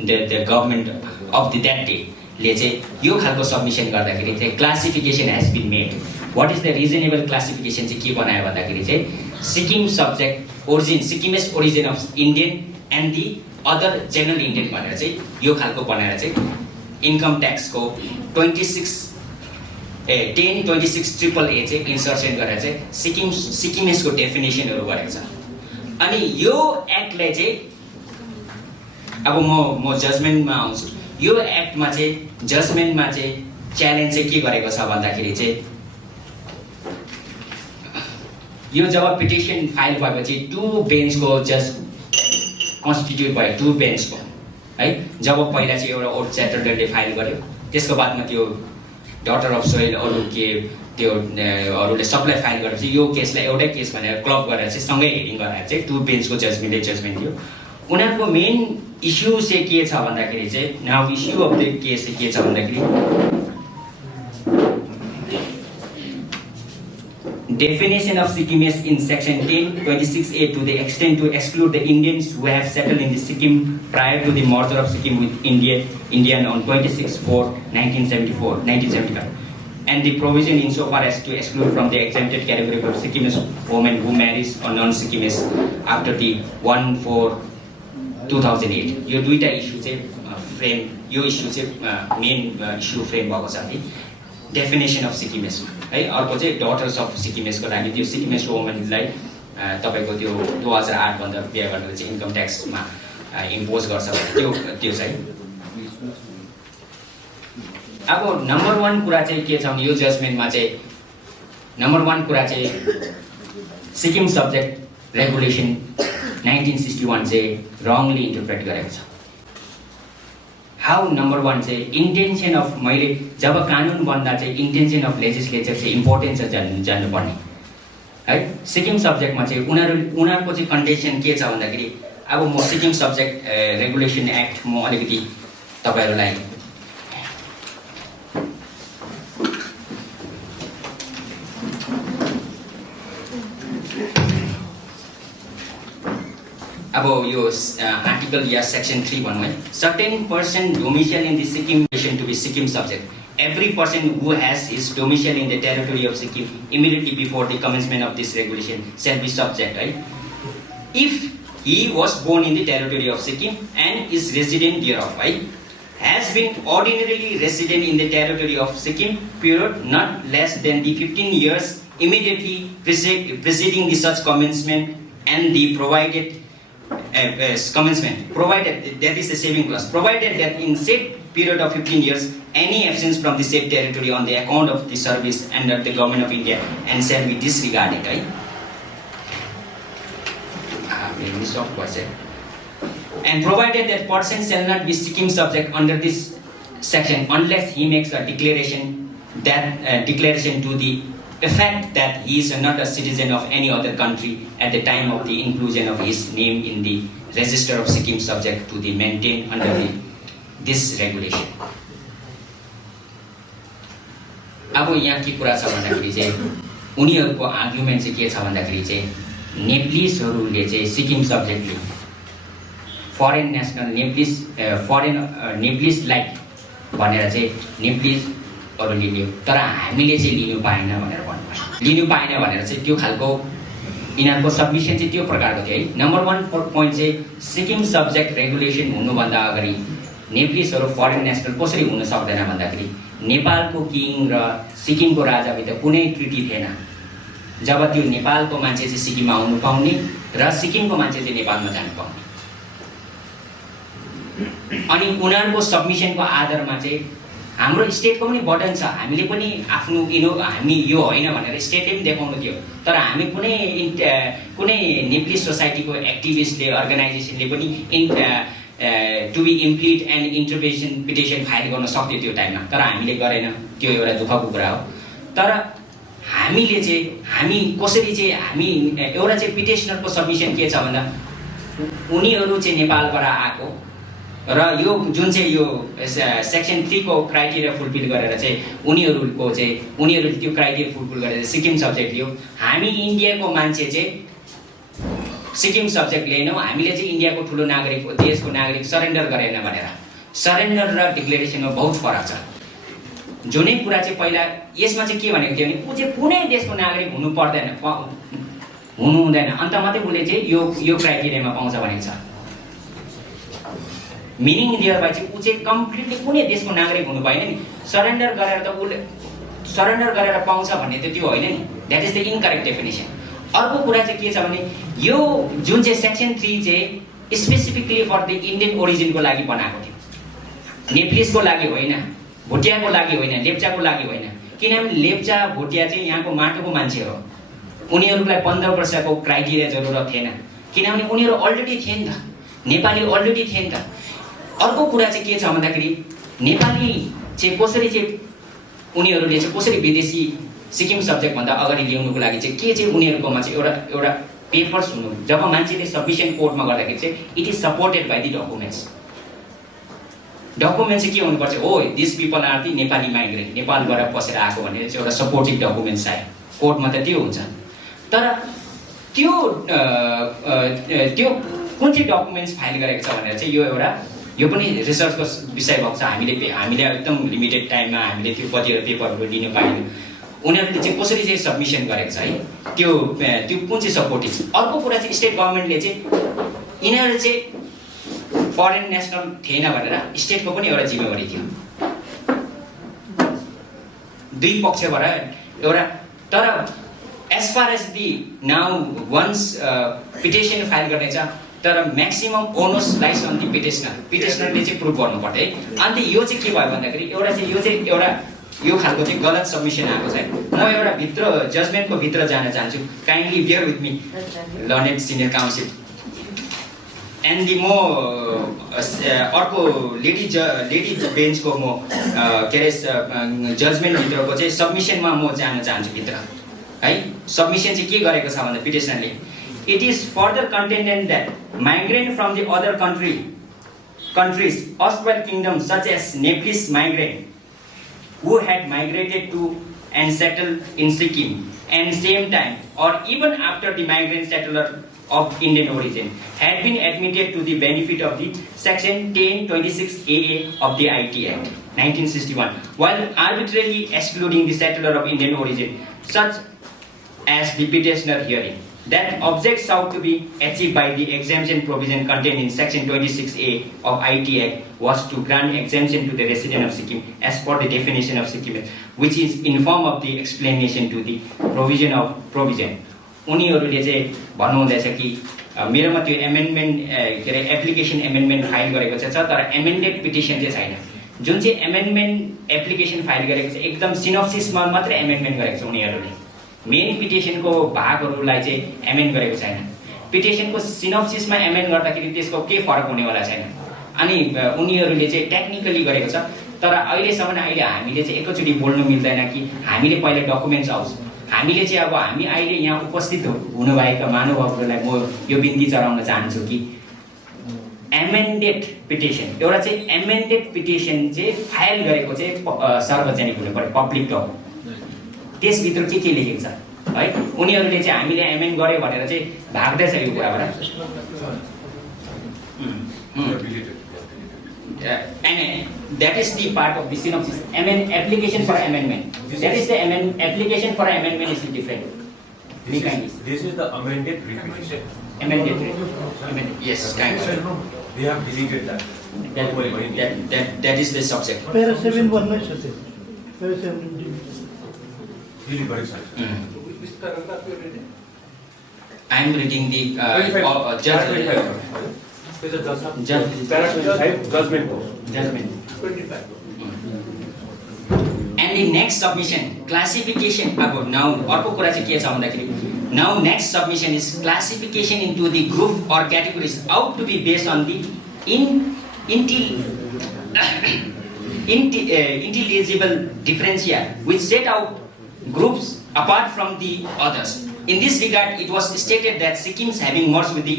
the government of that day ले चाहिँ यो खालको सबमिसन गर्दाखेरि चाहिँ classification has been made. What is the reasonable classification चाहिँ के बनायो भन्दाखेरि चाहिँ Sikkim subject origin Sikkimese origin of Indian and the other general Indian भनेर चाहिँ यो खालको बनाएर चाहिँ इन्कम ट्याक्सको 1026 चाहिँ इन्सर्सन गरेर चाहिँ सिक्किमेसको डेफिनेसनहरू गरेको छ। अनि यो एक्टलाई चाहिँ अब म जजमेन्टमा आउँछु। यो एक्टमा चाहिँ जजमेन्टमा चाहिँ च्यालेन्ज चाहिँ के गरेको छ भन्दाखेरि चाहिँ यो जब पिटिसन फाइल भएपछि 2 बेन्चको जज कन्स्टिट्युट भयो, 2 बेन्चको है। जब पहिला चाहिँ एउटा ओल्ड च्याटरले फाइल गर्यो, त्यसको बादमा त्यो डटर अफ सोइल अरू के त्यो अरूले सबलाई फाइल गरेपछि यो केसलाई एउटै केस भनेर क्लब गरेर चाहिँ सँगै हेरिङ गराएर चाहिँ 2 बेन्चको जजमेन्टले जजमेन्ट दियो। उनीहरूको मेन इस्यु चाहिँ के छ भन्दाखेरि चाहिँ now issue of the case चाहिँ के छ भन्दाखेरि definition of Sikkimes in section 1026A to the extent to exclude the Indians who have settled in the Sikkim prior to the merger of Sikkim with India on 26/4/1975, and the provision insofar as to exclude from the exempted category of Sikkimese women who marries or non-Sikkimese after the 1/4/2008. यो दुईटा issue चाहिँ frame यो issue चाहिँ main issue frame भएको छ है definition of सिक्किमेसमा है। अर्को चाहिँ डटर्स अफ सिक्किमेसको लागि त्यो सिक्किमेस वुमनलाई तपाईँको त्यो 2008 भन्दा बिहा गरेर चाहिँ इन्कम ट्याक्समा इम्पोज गर्छ भने त्यो चाहिँ अब नम्बर 1 कुरा चाहिँ के छ भने यो जजमेन्टमा चाहिँ नम्बर 1 कुरा चाहिँ सिक्किम सब्जेक्ट रेगुलेसन 1961 चाहिँ रङली इन्टरप्रेट गरेको छ। हाउ नम्बर 1 चाहिँ इन्टेन्सन अफ मैले जब कानुन बन्दा चाहिँ इन्टेन्सन अफ लेजिस्लेचर चाहिँ इम्पोर्टेन्ट छ जान्नुपर्ने है। सिक्किम सब्जेक्टमा चाहिँ उनीहरूको चाहिँ कन्डिसन के छ भन्दाखेरि अब म सिक्किम सब्जेक्ट रेगुलेसन एक्ट म अलिकति तपाईँहरूलाई अब यो आर्टिकल या सेक्सन 3 भनौँ है। Certain person domicile in the Sikkim nation to be Sikkim subject. Every person who has his domicile in the territory of Sikkim immediately before the commencement of this regulation shall be subject है। If he was born in the territory of Sikkim and is resident thereof है, has been ordinarily resident in the territory of Sikkim period not less than the 15 years immediately preceding the such commencement and the provided commencement, provided that is the saving clause, provided that in said period of 15 years any absence from the said territory on the account of the service under the government of India and shall be disregarded, right? And provided that person shall not be Sikkim subject under this section unless he makes a declaration to the effect that he is not a citizen of any other country at the time of the inclusion of his name in the register of Sikkim subject to be maintained under this regulation. अब यहाँ के कुरा छ भन्दाखेरि चाहिँ उनीहरूको argument चाहिँ के छ भन्दाखेरि चाहिँ नेप्लिसहरूले चाहिँ सिक्किम सब्जेक्टले फरेन नेसनल नेप्लिसलाई भनेर चाहिँ नेप्लिसहरूले लियो तर हामीले चाहिँ लिनु पाएन भनेर भन्नुभयो। लिनु पाएन भनेर चाहिँ त्यो खालको यिनीहरूको सबमिसन चाहिँ त्यो प्रकारको थियो है। नम्बर 1 पोइन्ट चाहिँ सिक्किम सब्जेक्ट रेगुलेसन हुनुभन्दा अगाडि नेप्लिसहरू फरेन नेसनल कसरी हुन सक्दैन भन्दाखेरि नेपालको किङ र सिक्किमको राजाभित्र कुनै ट्रिटी थिएन। जब त्यो नेपालको मान्छे चाहिँ सिक्किममा आउनु पाउने र सिक्किमको मान्छे चाहिँ नेपालमा जानु पाउने अनि उनीहरूको सबमिसनको आधारमा चाहिँ हाम्रो स्टेटको पनि बटन छ। हामीले पनि आफ्नो हामी यो होइन भनेर स्टेटले पनि देखाउनु थियो तर हामी कुनै नेप्लिस सोसाइटीको एक्टिभिस्टले अर्गनाइजेसनले पनि to be implied and intervention petition file गर्न सक्थ्यो त्यो टाइममा तर हामीले गरेन। त्यो एउटा दुःखको कुरा हो। तर हामी कसरी चाहिँ हामी एउटा चाहिँ पिटिसनरको सबमिसन के छ भन्दा उनीहरू चाहिँ नेपालबाट आएको र यो जुन चाहिँ यो सेक्सन 3 को क्राइटेरिया फुलफिल गरेर चाहिँ उनीहरूले त्यो क्राइटेरिया फुलफिल गरेर सिक्किम सब्जेक्ट लियो। हामी इन्डियाको मान्छे चाहिँ सिक्किम सब्जेक्ट लिएनौँ। हामीले चाहिँ इन्डियाको ठुलो नागरिक देशको नागरिक सरेन्डर गरेन भनेर। सरेन्डर र डिक्लेरेसनमा बहुत फरक छ। जुनै कुरा चाहिँ पहिला यसमा चाहिँ के भनेको थियो भने ऊ चाहिँ कुनै देशको नागरिक हुनु हुँदैन अन्त मात्रै उसले चाहिँ यो क्राइटेरियामा पाउँछ भनेको छ। मिनिङ दिएर भए चाहिँ ऊ चाहिँ कम्प्लिटली कुनै देशको नागरिक हुनु भएन नि। सरेन्डर गरेर त उसले सरेन्डर गरेर पाउँछ भन्ने त त्यो होइन नि। That is the incorrect definition. अर्को कुरा चाहिँ के छ भने यो जुन चाहिँ सेक्सन 3 चाहिँ स्पेसिफिकली फर द इन्डियन ओरिजिनको लागि बनाएको थियो। नेप्लिसको लागि होइन, भोटियाको लागि होइन, लेप्चाको लागि होइन। किनभने लेप्चा भोटिया चाहिँ यहाँको माटोको मान्छे हो। उनीहरूलाई 15 वर्षको क्राइटेरिया जरुरत थिएन किनभने उनीहरू अलरेडी थिए नि त, नेपाली अलरेडी थिए नि त। अर्को कुरा चाहिँ के छ भन्दाखेरि नेपाली चाहिँ कसरी चाहिँ उनीहरूले चाहिँ कसरी विदेशी सिक्किम सब्जेक्ट भन्दा अगाडि ल्याउनुको लागि चाहिँ के चाहिँ उनीहरूकोमा चाहिँ एउटा पेपर्स हुनु। जब मान्छेले सबमिसन कोर्टमा गर्दाखेरि चाहिँ it is supported by the documents. Document चाहिँ के हुनुपर्छ, हो this people are the Nepali migrant, नेपालबाट पसेर आएको भनेर चाहिँ एउटा सपोर्टिभ डकुमेन्ट्स आयो। कोर्टमा त त्यो हुन्छ। तर त्यो कुन चाहिँ डकुमेन्ट्स फाइल गरेको छ भनेर चाहिँ यो पनि रिसर्चको विषय भएको छ। हामीले एकदम लिमिटेड टाइममा हामीले त्यो कतिवटा पेपरहरू लिनु पाएनौँ। उनीहरूले चाहिँ कसरी चाहिँ सबमिसन गरेको छ है त्यो कुन चाहिँ सपोर्टिभ। अर्को कुरा चाहिँ स्टेट गभर्मेन्टले चाहिँ यिनीहरू चाहिँ फरेन नेसनल थिएन भनेर स्टेटको पनि एउटा जिम्मेवारी थियो दुई पक्षबाट एउटा। तर as far as the now once petition file गर्ने छ तर maximum onus lies on the पिटिसनरले चाहिँ प्रुभ गर्नु पर्छ है। अन्त यो चाहिँ के भयो भन्दाखेरि यो खालको चाहिँ गलत सबमिसन आएको छ। म एउटा भित्र जजमेन्टको भित्र जान चाहन्छु। Kindly bear with me learned senior council and the म अर्को लेडी बेन्चको म के अरे जजमेन्टभित्रको चाहिँ सबमिसनमा म जान चाहन्छु भित्र है। सबमिसन चाहिँ के गरेको छ भन्दा पिटिसनरले it is further contended that migrant from the other countries erstwhile kingdoms such as Nepalese migrant who had migrated to and settled in Sikkim and same time or even after the migrant settler of Indian origin had been admitted to the benefit of the section 1026 AA of the IT Act 1961 while arbitrarily excluding the settler of Indian origin such as the petitioner hearing. That object sought to be achieved by the exemption provision contained in section 26A of IT Act was to grant exemption to the resident of Sikkim as per the definition of Sikkim, which is in form of the explanation to the provision of provision. उनीहरूले चाहिँ भन्नुहुँदैछ कि मेरोमा त्यो amendment के अरे application amendment file गरेको छ तर एमेन्डेड पिटिसन चाहिँ छैन। जुन चाहिँ एमेन्डमेन्ट एप्लिकेसन फाइल गरेको छ एकदम सिनोप्सिसमा मात्रै एमेन्डमेन्ट गरेको छ उनीहरूले मेन पिटिसनको भागहरूलाई चाहिँ एमेन्ड गरेको छैन पिटिसनको सिनोप्सिसमा एमेन्ड गर्दाखेरि त्यसको के फरक हुनेवाला छैन अनि उनीहरूले चाहिँ टेक्निकली गरेको छ तर अहिलेसम्म हामीले चाहिँ एकैचोटि बोल्नु मिल्दैन कि हामीले पहिले डकुमेन्ट्स आओस् हामीले चाहिँ अब हामी अहिले यहाँ उपस्थित हुनुभएका महानुभावहरूलाई म यो बिन्ती चढाउन चाहन्छु कि एमेन्डेड पिटिसन एउटा चाहिँ एमेन्डेड पिटिसन चाहिँ फाइल गरेको चाहिँ सार्वजनिक हुनु पर्यो पब्लिक डकुमेन्ट त्यसभित्र के लेखेको छ है उनीहरूले चाहिँ हामीले एमेन्ड गर्यो भनेर चाहिँ भाग्दैछ यो कुराबाट and that is the part of the synopsis application for amendment that is the application for amendment is different this is the amended petition amended yes kind of we have deleted that is the subject para 7 भन्नु छ para 7 delete गरेको I am reading the judgment. Judgment. And the next submission, classification. Now, अर्को कुरा चाहिँ के छ भन्दाखेरि now next submission is classification into the group or categories out to be based on the intelligible differentia which set out groups apart from the others. In this regard, it was stated that Sikkim's having merged with the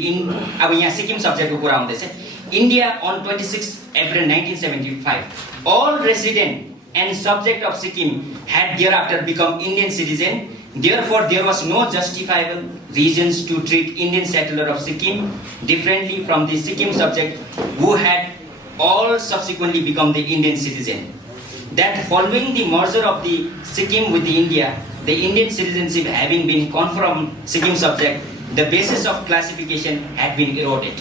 अब यहाँ सिक्किम सब्जेक्टको कुरा आउँदैछ India on 26 April 1975. All resident and subject of Sikkim had thereafter become Indian citizen. Therefore, there was no justifiable reasons to treat Indian settler of Sikkim differently from the Sikkim subject who had all subsequently become the Indian citizen. That following the merger of the Sikkim with the India, the Indian citizenship having been conferred on Sikkim subject, the basis of classification had been eroded.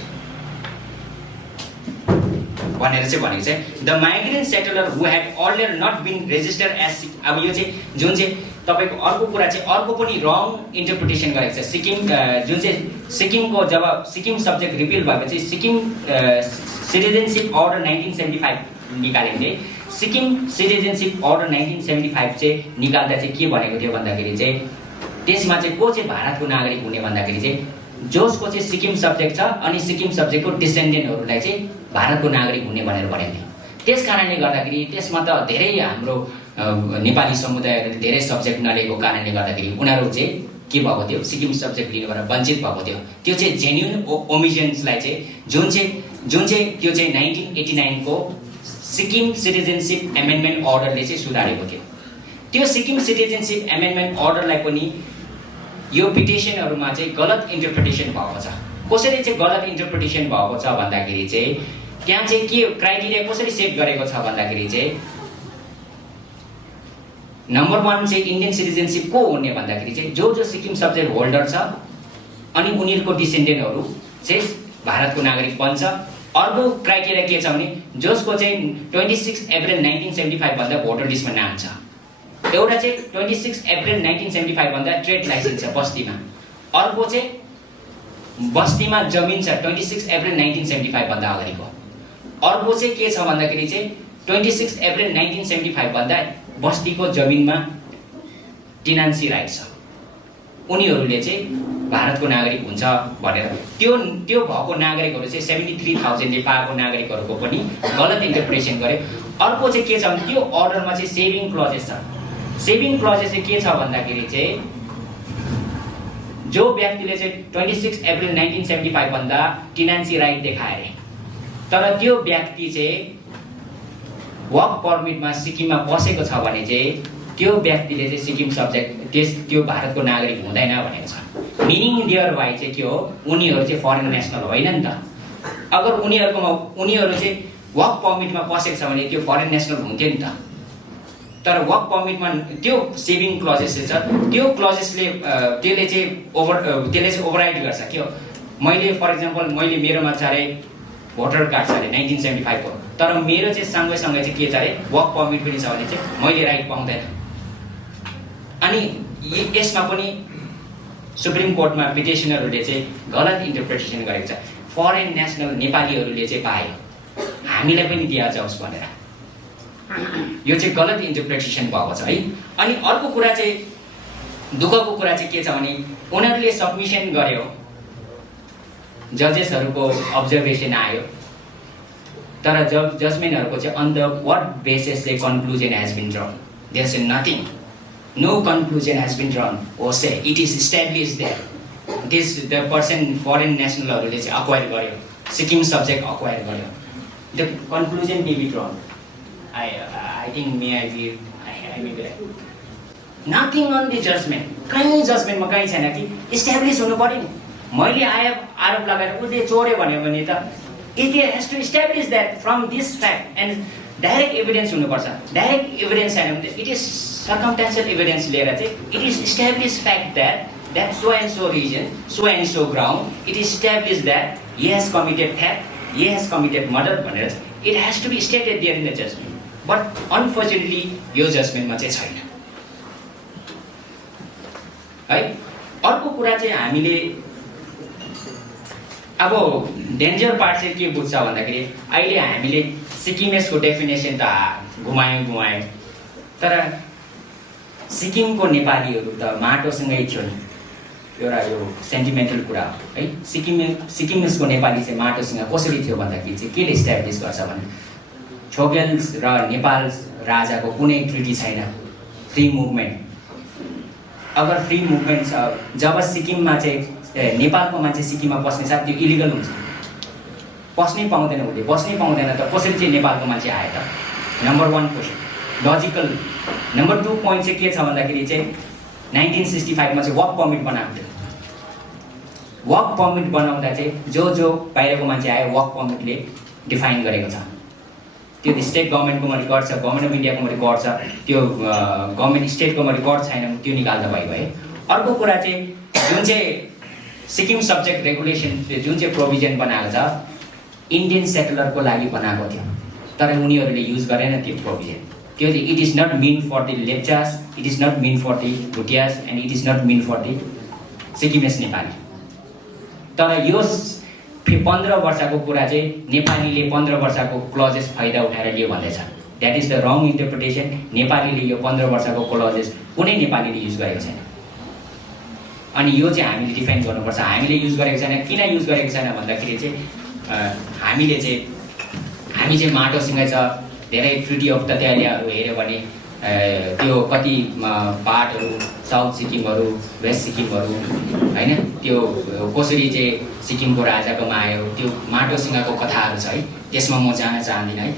The migrant settler who had earlier not been registered as अब यो चाहिँ जुन चाहिँ तपाईको अर्को कुरा चाहिँ अर्को पनि रङ इन्टरप्रिटेसन गरेको छ सिक्किम जुन चाहिँ सिक्किमको जब सिक्किम सब्जेक्ट रिपिल भएपछि सिक्किम सिटिजनशिप अर्डर 1975 निकालिँदै सिक्किम सिटिजनशिप अर्डर 1975 चाहिँ निकाल्दा चाहिँ के भनेको थियो भन्दाखेरि चाहिँ त्यसमा चाहिँ को चाहिँ भारतको नागरिक हुने भन्दाखेरि चाहिँ जसको चाहिँ सिक्किम सब्जेक्ट छ अनि सिक्किम सब्जेक्टको डिसेन्डेन्टहरूलाई चाहिँ भारतको नागरिक हुने भनेर भनेको थियो त्यस कारणले गर्दाखेरि त्यसमा त धेरै हाम्रो नेपाली समुदायहरूले धेरै सब्जेक्ट नलिएको कारणले गर्दाखेरि उनीहरू चाहिँ के भएको थियो सिक्किम सब्जेक्ट लिनबाट वञ्चित भएको थियो त्यो चाहिँ जेन्युन ओमिजन्सलाई चाहिँ जुन चाहिँ त्यो चाहिँ 1989 को सिक्किम सिटिजनशिप एमेन्डमेन्ट अर्डरले चाहिँ सुधारेको थियो त्यो सिक्किम सिटिजनशिप एमेन्डमेन्ट अर्डरलाई पनि यो पिटिसनहरुमा चाहिँ गलत इन्टरप्रिटेसन भएको छ कसरी चाहिँ गलत इन्टरप्रिटेसन भएको छ भन्दाखेरि चाहिँ त्यहाँ चाहिँ के क्राइटेरिया कसरी सेट गरेको छ भन्दाखेरि चाहिँ नम्बर 1 चाहिँ इन्डियन सिटिजनशिप को हुने भन्दाखेरि चाहिँ जो सिक्किम सब्जेक्ट होल्डर छ अनि उनीहरुको डिसेन्डेन्टहरु चाहिँ भारतको नागरिक बन्छ अर्को क्राइटेरिया के छ भने जसको चाहिँ 26 अप्रिल 1975 भन्दा भोटर लिस्टमा नाम छ एउटा चाहिँ 26 अप्रिल 1975 भन्दा ट्रेड लाइसेन्स छ बस्तीमा अर्को चाहिँ बस्तीमा जमिन छ 26 अप्रिल 1975 भन्दा अगाडिको अर्को चाहिँ के छ भन्दाखेरि चाहिँ 26 अप्रिल 1975 भन्दा बस्तीको जमिनमा टिनान्सी राइट छ उनीहरुले चाहिँ भारतको नागरिक हुन्छ भनेर त्यो भएको नागरिकहरु चाहिँ 73000 ले पाएको नागरिकहरुको पनि गलत इन्टरप्रिटेसन गरे अर्को चाहिँ के छ भने त्यो अर्डरमा चाहिँ सेभिङ क्लजेस छ सेभिङ क्लजेस चाहिँ के छ भन्दाखेरि चाहिँ जो व्यक्तिले चाहिँ 26 अप्रिल 1975 भन्दा टिनान्सी राइट देखाए तर त्यो व्यक्ति चाहिँ वर्क परमिटमा सिक्किममा बसेको छ भने चाहिँ त्यो व्यक्तिले चाहिँ सिक्किम सब्जेक्ट त्यो भारतको नागरिक हुँदैन भनेको छ मिनिङ देयर बाइ चाहिँ के हो उनीहरु चाहिँ फरेन नेशनल होइन नि त अगर उनीहरु चाहिँ वर्क परमिटमा बसेको छ भने त्यो फरेन नेशनल हुन्थ्यो नि त तर वर्क परमिटमा त्यो सेभिङ क्लजेस छ त्यो क्लजेसले त्यसले चाहिँ ओभरराइड गर्छ के हो मैले फर एक्जाम्पल मैले मेरोमा चाहे भोटर कार्ड छ अरे 1975 को तर मेरो चाहिँ सँगै चाहिँ के छ अरे वर्क परमिट पनि छ भने चाहिँ मैले राइट पाउँदैन अनि यसमा पनि सुप्रिम कोर्टमा पिटिसनरहरूले चाहिँ गलत इन्टरप्रिटेसन गरेको छ फरेन नेशनल नेपालीहरूले चाहिँ पायो हामीलाई पनि दिया जाओस् भनेर यो चाहिँ गलत इन्टरप्रिटेसन भएको छ है। अनि अर्को कुरा चाहिँ दुःखको कुरा चाहिँ के छ भने उनीहरूले सबमिसन गर्यो, जजेसहरूको अब्जर्भेसन आयो, तर जजमेन्टहरूको चाहिँ अन द वाट बेसिस चाहिँ conclusion has been drawn, there is nothing, no conclusion has been drawn, हो say it is establish that this the person foreign नेसनलहरूले चाहिँ अक्वायर गर्यो, सिक्किम सब्जेक्ट अक्वायर गर्यो, the conclusion may be drawn. I think may I be right. Nothing on the judgment. कहीँ जजमेन्टमा कहीँ छैन कि establish हुनु पर्यो नि। मैले आरोप लगाएर उसले चोर्यो भन्यो भने त it has to establish that from this fact and direct evidence हुनुपर्छ। डाइरेक्ट एभिडेन्स छैन भने it is circumstantial evidence लिएर चाहिँ it is established fact that so and so region, so and so ground, it is established that he has committed theft, he has committed murder भनेर it has to be stated there in the judgment. But unfortunately यो जजमेन्टमा चाहिँ छैन है। अर्को कुरा चाहिँ हामीले अब डेन्जर पार्ट चाहिँ के बुझ्छ भन्दाखेरि अहिले हामीले सिक्किमेसको डेफिनेसन त घुमायौँ, तर सिक्किमको नेपालीहरू त माटोसँगै थियो नि, एउटा यो सेन्टिमेन्टल कुरा हो है। सिक्किमेसको नेपाली चाहिँ माटोसँग कसरी थियो भन्दाखेरि चाहिँ केले इस्ट्याब्लिस गर्छ भने छोगेल्स र नेपाल राजाको कुनै ट्रिटी छैन, फ्री मुभमेन्ट। अगर फ्री मुभमेन्ट छ, जब सिक्किममा चाहिँ नेपालको मान्छे सिक्किममा पस्ने साथ त्यो इलिगल हुन्छ, पस्नै पाउँदैन, उसले बस्नै पाउँदैन, त कसरी चाहिँ नेपालको मान्छे आयो त? Number 1 question logical. Number 2 point चाहिँ के छ भन्दाखेरि चाहिँ 1965 मा चाहिँ वर्क पर्मिट बनाएको थियो। वर्क पर्मिट बनाउँदा चाहिँ जो बाहिरको मान्छे आयो वर्क पर्मिटले डिफाइन गरेको छ। त्यो स्टेट गभर्मेन्टकोमा रेकर्ड छ, गभर्मेन्ट अफ इन्डियाकोमा रेकर्ड छ, त्यो गभर्मेन्ट स्टेटकोमा रेकर्ड छैन, त्यो निकाल्दा भयो। अर्को कुरा चाहिँ जुन चाहिँ सिक्किम सब्जेक्ट रेगुलेसन जुन चाहिँ प्रोभिजन बनाएको छ इन्डियन सेटलरको लागि बनाएको थियो, तर उनीहरूले युज गरेन त्यो प्रोभिजन। त्यो चाहिँ it is not mean for the Lepchas, it is not mean for the Bhutias and it is not mean for the Sikkimese Nepali. तर यो 15 वर्षको कुरा चाहिँ नेपालीले 15 वर्षको क्लजेस फाइदा उठाएर लियो भन्दैछ। That is the wrong interpretation. नेपालीले यो 15 वर्षको क्लजेस कुनै नेपालीले युज गरेको छैन। अनि यो चाहिँ हामीले डिफाइन गर्नुपर्छ, हामीले युज गरेको छैन। किन युज गरेको छैन भन्दाखेरि चाहिँ हामी चाहिँ माटोसँगै छ। धेरै ट्रिटी अफ तत्यालियाहरू हेऱ्यो भने त्यो कति पार्टहरू साउथ सिक्किमहरू, वेस्ट सिक्किमहरू होइन, त्यो कसरी चाहिँ सिक्किमको राजाकोमा आयो, त्यो माटोसँगको कथाहरू छ है, त्यसमा म जान चाहदिनँ है।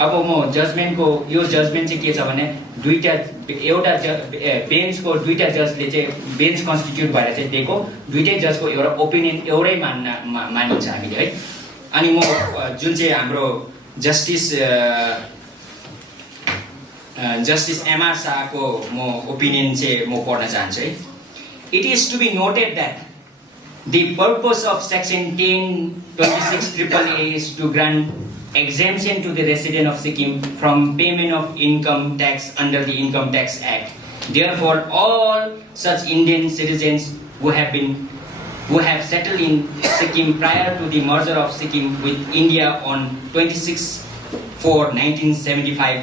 अब म जजमेन्टको यो जजमेन्ट चाहिँ के छ भने एउटा बेन्चको दुईटा जजले चाहिँ बेन्च कन्स्टिट्युट भएर चाहिँ दिएको, दुईटै जजको एउटा ओपिनियन एउटै मानिन्छ हामीले है। अनि म जुन चाहिँ हाम्रो जस्टिस एमआर शाहको म ओपिनियन चाहिँ म पढ्न चाहन्छु है। It is to be noted that the purpose of section 1026(AAA) is to grant exemption to the resident of Sikkim from payment of income tax under the Income Tax Act. Therefore, all such Indian citizens who have settled in Sikkim prior to the merger of Sikkim with India on 26/4/1975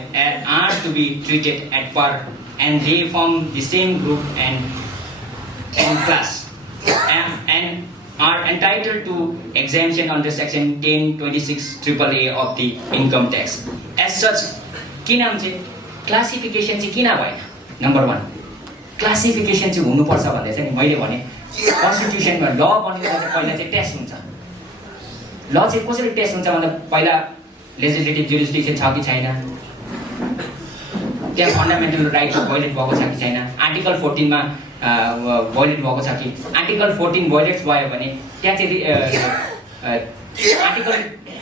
are to be treated at par, and they form the same group and class and are entitled to exemption under section 1026(AAA) of the income tax. As such, किन चाहिँ classification चाहिँ किन भएन? Number 1 classification चाहिँ हुनुपर्छ भन्दै चाहिँ मैले भने कन्स्टिट्युसनमा ल बनेर पहिला चाहिँ टेस्ट हुन्छ। ल चाहिँ कसरी टेस्ट हुन्छ भन्दा पहिला लेजिस्लेटिभ जुरिस्डिक्सन छ कि छैन, त्यहाँ फन्डामेन्टल राइट भोइलेट भएको छ कि छैन, आर्टिकल 14 मा भोइलेट भएको छ कि, आर्टिकल 14 भोइलेट्स भयो भने त्यहाँ चाहिँ आर्टिकल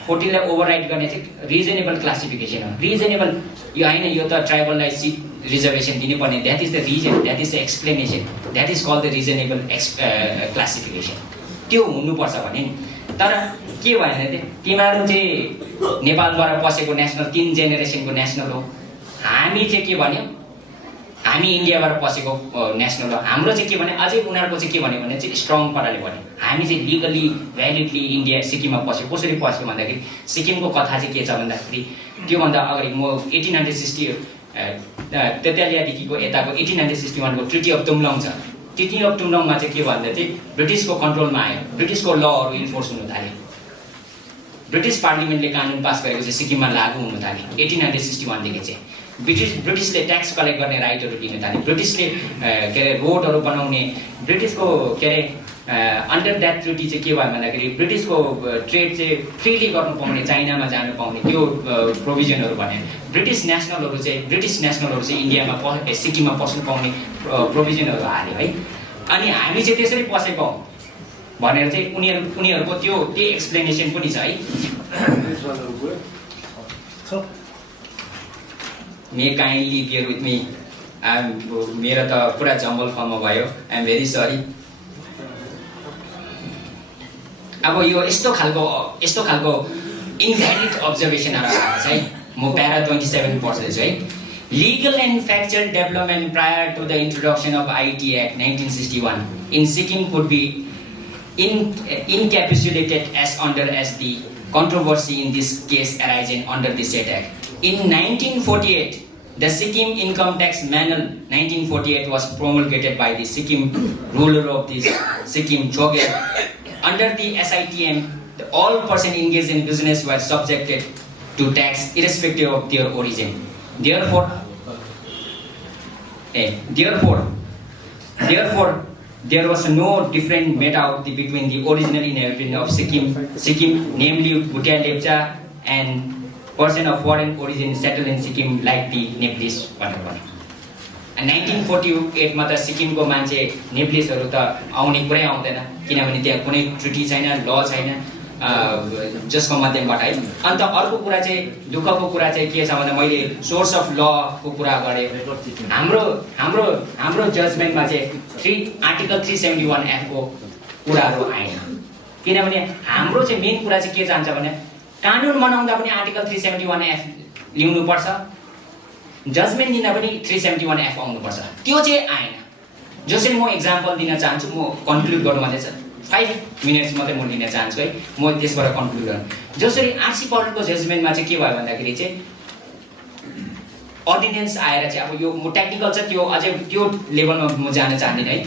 14 लाई ओभरराइड गर्ने चाहिँ रिजनेबल क्लासिफिकेसन हो। रिजनेबल यो होइन यो त ट्राइबललाई सिट रिजर्भेसन दिनुपर्ने, that is the reason, that is the explanation, that is called the reasonable classification. त्यो हुनुपर्छ भने नि। तर के भएन त्यो तिमीहरू चाहिँ नेपालबाट पसेको नेसनल 3 जेनेरेसनको नेसनल हो, हामी चाहिँ के भन्यो हामी इन्डियाबाट पसेको नेसनल हो। हाम्रो चाहिँ के भने अझै उनीहरूको चाहिँ के भन्यो भने चाहिँ स्ट्रङ पाराले भन्यो हामी चाहिँ लिगली भ्यालिडली इन्डिया सिक्किममा पस्यो कसरी पस्यो भन्दाखेरि सिक्किमको कथा चाहिँ के छ भन्दाखेरि त्योभन्दा अगाडि म 1860 तेत्यालियादेखिको यताको 1861 को ट्रिटी अफ तुमलङ छ। ट्रिटी अफ तुमलङमा चाहिँ के भन्दा चाहिँ ब्रिटिसको कन्ट्रोलमा आयो, ब्रिटिसको लहरू इन्फोर्स हुन थाल्यो, ब्रिटिस पार्लिमेन्टले कानुन पास गरेको चाहिँ सिक्किममा लागू हुन थाल्यो 1861 देखि चाहिँ। ब्रिटिसले ट्याक्स कलेक्ट गर्ने राइटहरू दिन थाल्यो, ब्रिटिसले के अरे रोडहरू बनाउने, ब्रिटिसको के अरे अन्डर द्याट ट्रिटी चाहिँ के भयो भन्दाखेरि ब्रिटिसको ट्रेड चाहिँ फ्रिली गर्नु पाउने, चाइनामा जानु पाउने त्यो प्रोभिजनहरू भने ब्रिटिस नेसनलहरू चाहिँ इन्डियामा सिक्किममा पस्नु पाउने प्रोभिजनहरू हाल्यो है। अनि हामी चाहिँ त्यसरी पसेको भनेर चाहिँ उनीहरूको त्यो एक्सप्लेनेसन पनि छ है। मे काइन्डली बियर विथ मी, मेरो त पुरा जम्बल फर्ममा भयो, आई एम भेरी सरी। अब यो यस्तो खालको इनभ्यालिड अब्जर्भेसनहरू आएको छ है। म प्यारा 27 पढ्दैछु है। Legal and factual development prior to the introduction of IT Act 1961 in Sikkim could be encapsulated as the controversy in this case arising under the said Act. In 1948, the Sikkim Income Tax Manual 1948 was promulgated by the Sikkim ruler of this Sikkim Choge. Under the SITM, all persons engaged in business were subjected to tax irrespective of their origin. Therefore, there was no difference made out between the original inhabitant of Sikkim, namely Bhutia Lepcha, and person of foreign origin settled in Sikkim like the Nepalese. And 1948 मा त सिक्किमको मान्छे नेप्लिसहरू त आउने कुरै आउँदैन, किनभने त्यहाँ कुनै ट्रिटी छैन, ल छैन जसको माध्यमबाट है। अन्त अर्को कुरा चाहिँ दुःखको कुरा चाहिँ के छ भन्दा मैले सोर्स अफ ल को कुरा गरे। हाम्रो जजमेन्टमा चाहिँ आर्टिकल 371F को कुराहरू आएन, किनभने हाम्रो चाहिँ मेन कुरा चाहिँ के जान्छ भने कानुन बनाउँदा पनि आर्टिकल 371F ल्याउनु पर्छ, जजमेन्ट दिँदा पनि 371F आउनुपर्छ, त्यो चाहिँ आएन। जसरी म एक्जाम्पल दिन चाहन्छु, म कन्क्लुड गर्नु भन्दैछ 5 मिनट्स मात्रै म लिन चाहन्छु है, म त्यसबाट कन्क्लुड गर्नु। जसरी आरसी पल्टको जजमेन्टमा चाहिँ के भयो भन्दाखेरि चाहिँ अर्डिनेन्स आएर चाहिँ अब यो म टेक्निकल छ त्यो अझै त्यो लेभलमा म जान चाहदिनँ है।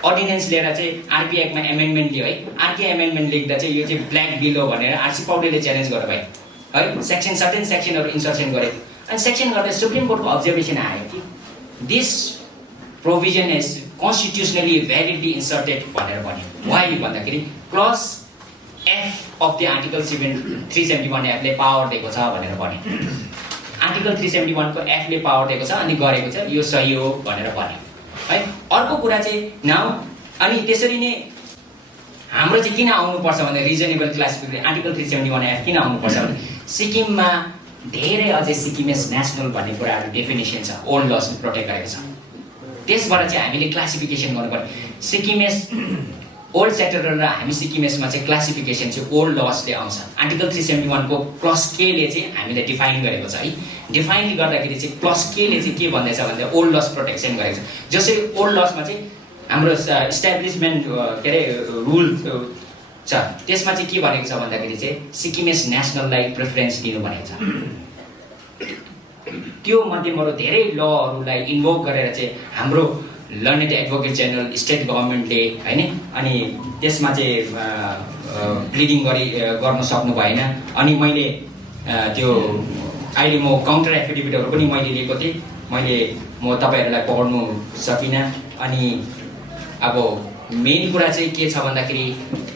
अर्डिनेन्स लिएर चाहिँ आरपी एक्टमा एमेन्डमेन्ट लियो है, आरके एमेन्डमेन्ट लेख्दा चाहिँ यो चाहिँ ब्ल्याक बिल हो भनेर आरसी पौडेलले च्यालेन्ज गर्नु भयो है, सर्टेन सेक्सनहरू इन्सर्सन गरे। अनि सेक्सन गर्दा सुप्रिम कोर्टको अब्जर्भेसन आयो कि this provision is constitutionally validly inserted भनेर भन्यो। वाइ भन्दाखेरि clause F of the article 371F ले पावर दिएको छ भनेर भन्यो। आर्टिकल 371 को F ले पावर दिएको छ अनि गरेको छ, यो सही हो भनेर भन्यो है। अर्को कुरा चाहिँ नाउ अनि त्यसरी नै हाम्रो चाहिँ किन आउनुपर्छ भन्दा रिजनेबल क्लासिफिकेसन आर्टिकल 371F किन आउनुपर्छ भने सिक्किममा धेरै अझै सिक्किमेस नेसनल भन्ने कुराहरू डेफिनेसन छ, ओल्ड लसले प्रोटेक्ट गरेको छ। त्यसबाट चाहिँ हामीले क्लासिफिकेसन गर्नुपर्छ। सिक्किमेस ओल्ड सेक्टरल र हामी सिक्किमेसमा चाहिँ क्लासिफिकेसन चाहिँ ओल्ड लसले आउँछ। आर्टिकल 371 को प्लस के ले चाहिँ हामीले डिफाइन गरेको छ है। डिफाइन गर्दाखेरि चाहिँ प्लस के ले चाहिँ के भन्दैछ भन्दा ओल्ड लस प्रोटेक्सन गरेको छ। जसरी ओल्ड लसमा चाहिँ हाम्रो इस्टाब्लिसमेन्ट के अरे रुल छ, त्यसमा चाहिँ के भनेको छ भन्दाखेरि चाहिँ सिक्किमेस नेसनललाई प्रेफरेन्स दिनु भनेको छ। त्यो मध्येबाट धेरै लहरूलाई इन्भोक गरेर चाहिँ हाम्रो लर्नेड एडभोकेट जेनरल स्टेट गभर्मेन्टले हैन अनि त्यसमा चाहिँ प्लिडिङ गर्न सक्नु भएन। अनि मैले त्यो अहिले म काउन्टर एफिडेभिटहरू पनि मैले लिएको थिएँ, म तपाईहरुलाई पढ्नु सकिनँ। अनि अब मेन कुरा चाहिँ के छ भन्दाखेरि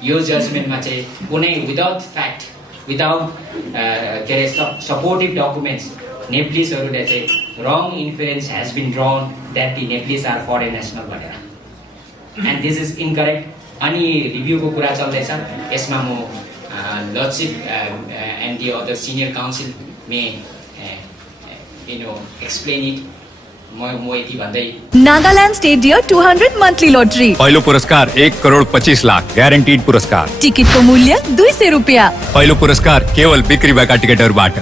यो जजमेन्टमा चाहिँ कुनै विदाउट फ्याक्ट विदाउट के अरे सपोर्टिभ डकुमेन्ट्स नेप्लिसहरूले चाहिँ wrong inference has been drawn that the Nepalese are foreign national भनेर, एन्ड दिस इज इनकरेक्ट। अनि रिभ्यूको कुरा चल्दैछ, यसमा म lordship and the other senior counsel may explain it. म यति भन्दै Nagaland state dear 200 monthly lottery, पहिलो पुरस्कार 1,25,00,000 ग्यारेन्टीड पुरस्कार, टिकट को मूल्य 200 रुपया, पहिलो पुरस्कार केवल बिक्री भएका टिकटहरूबाट।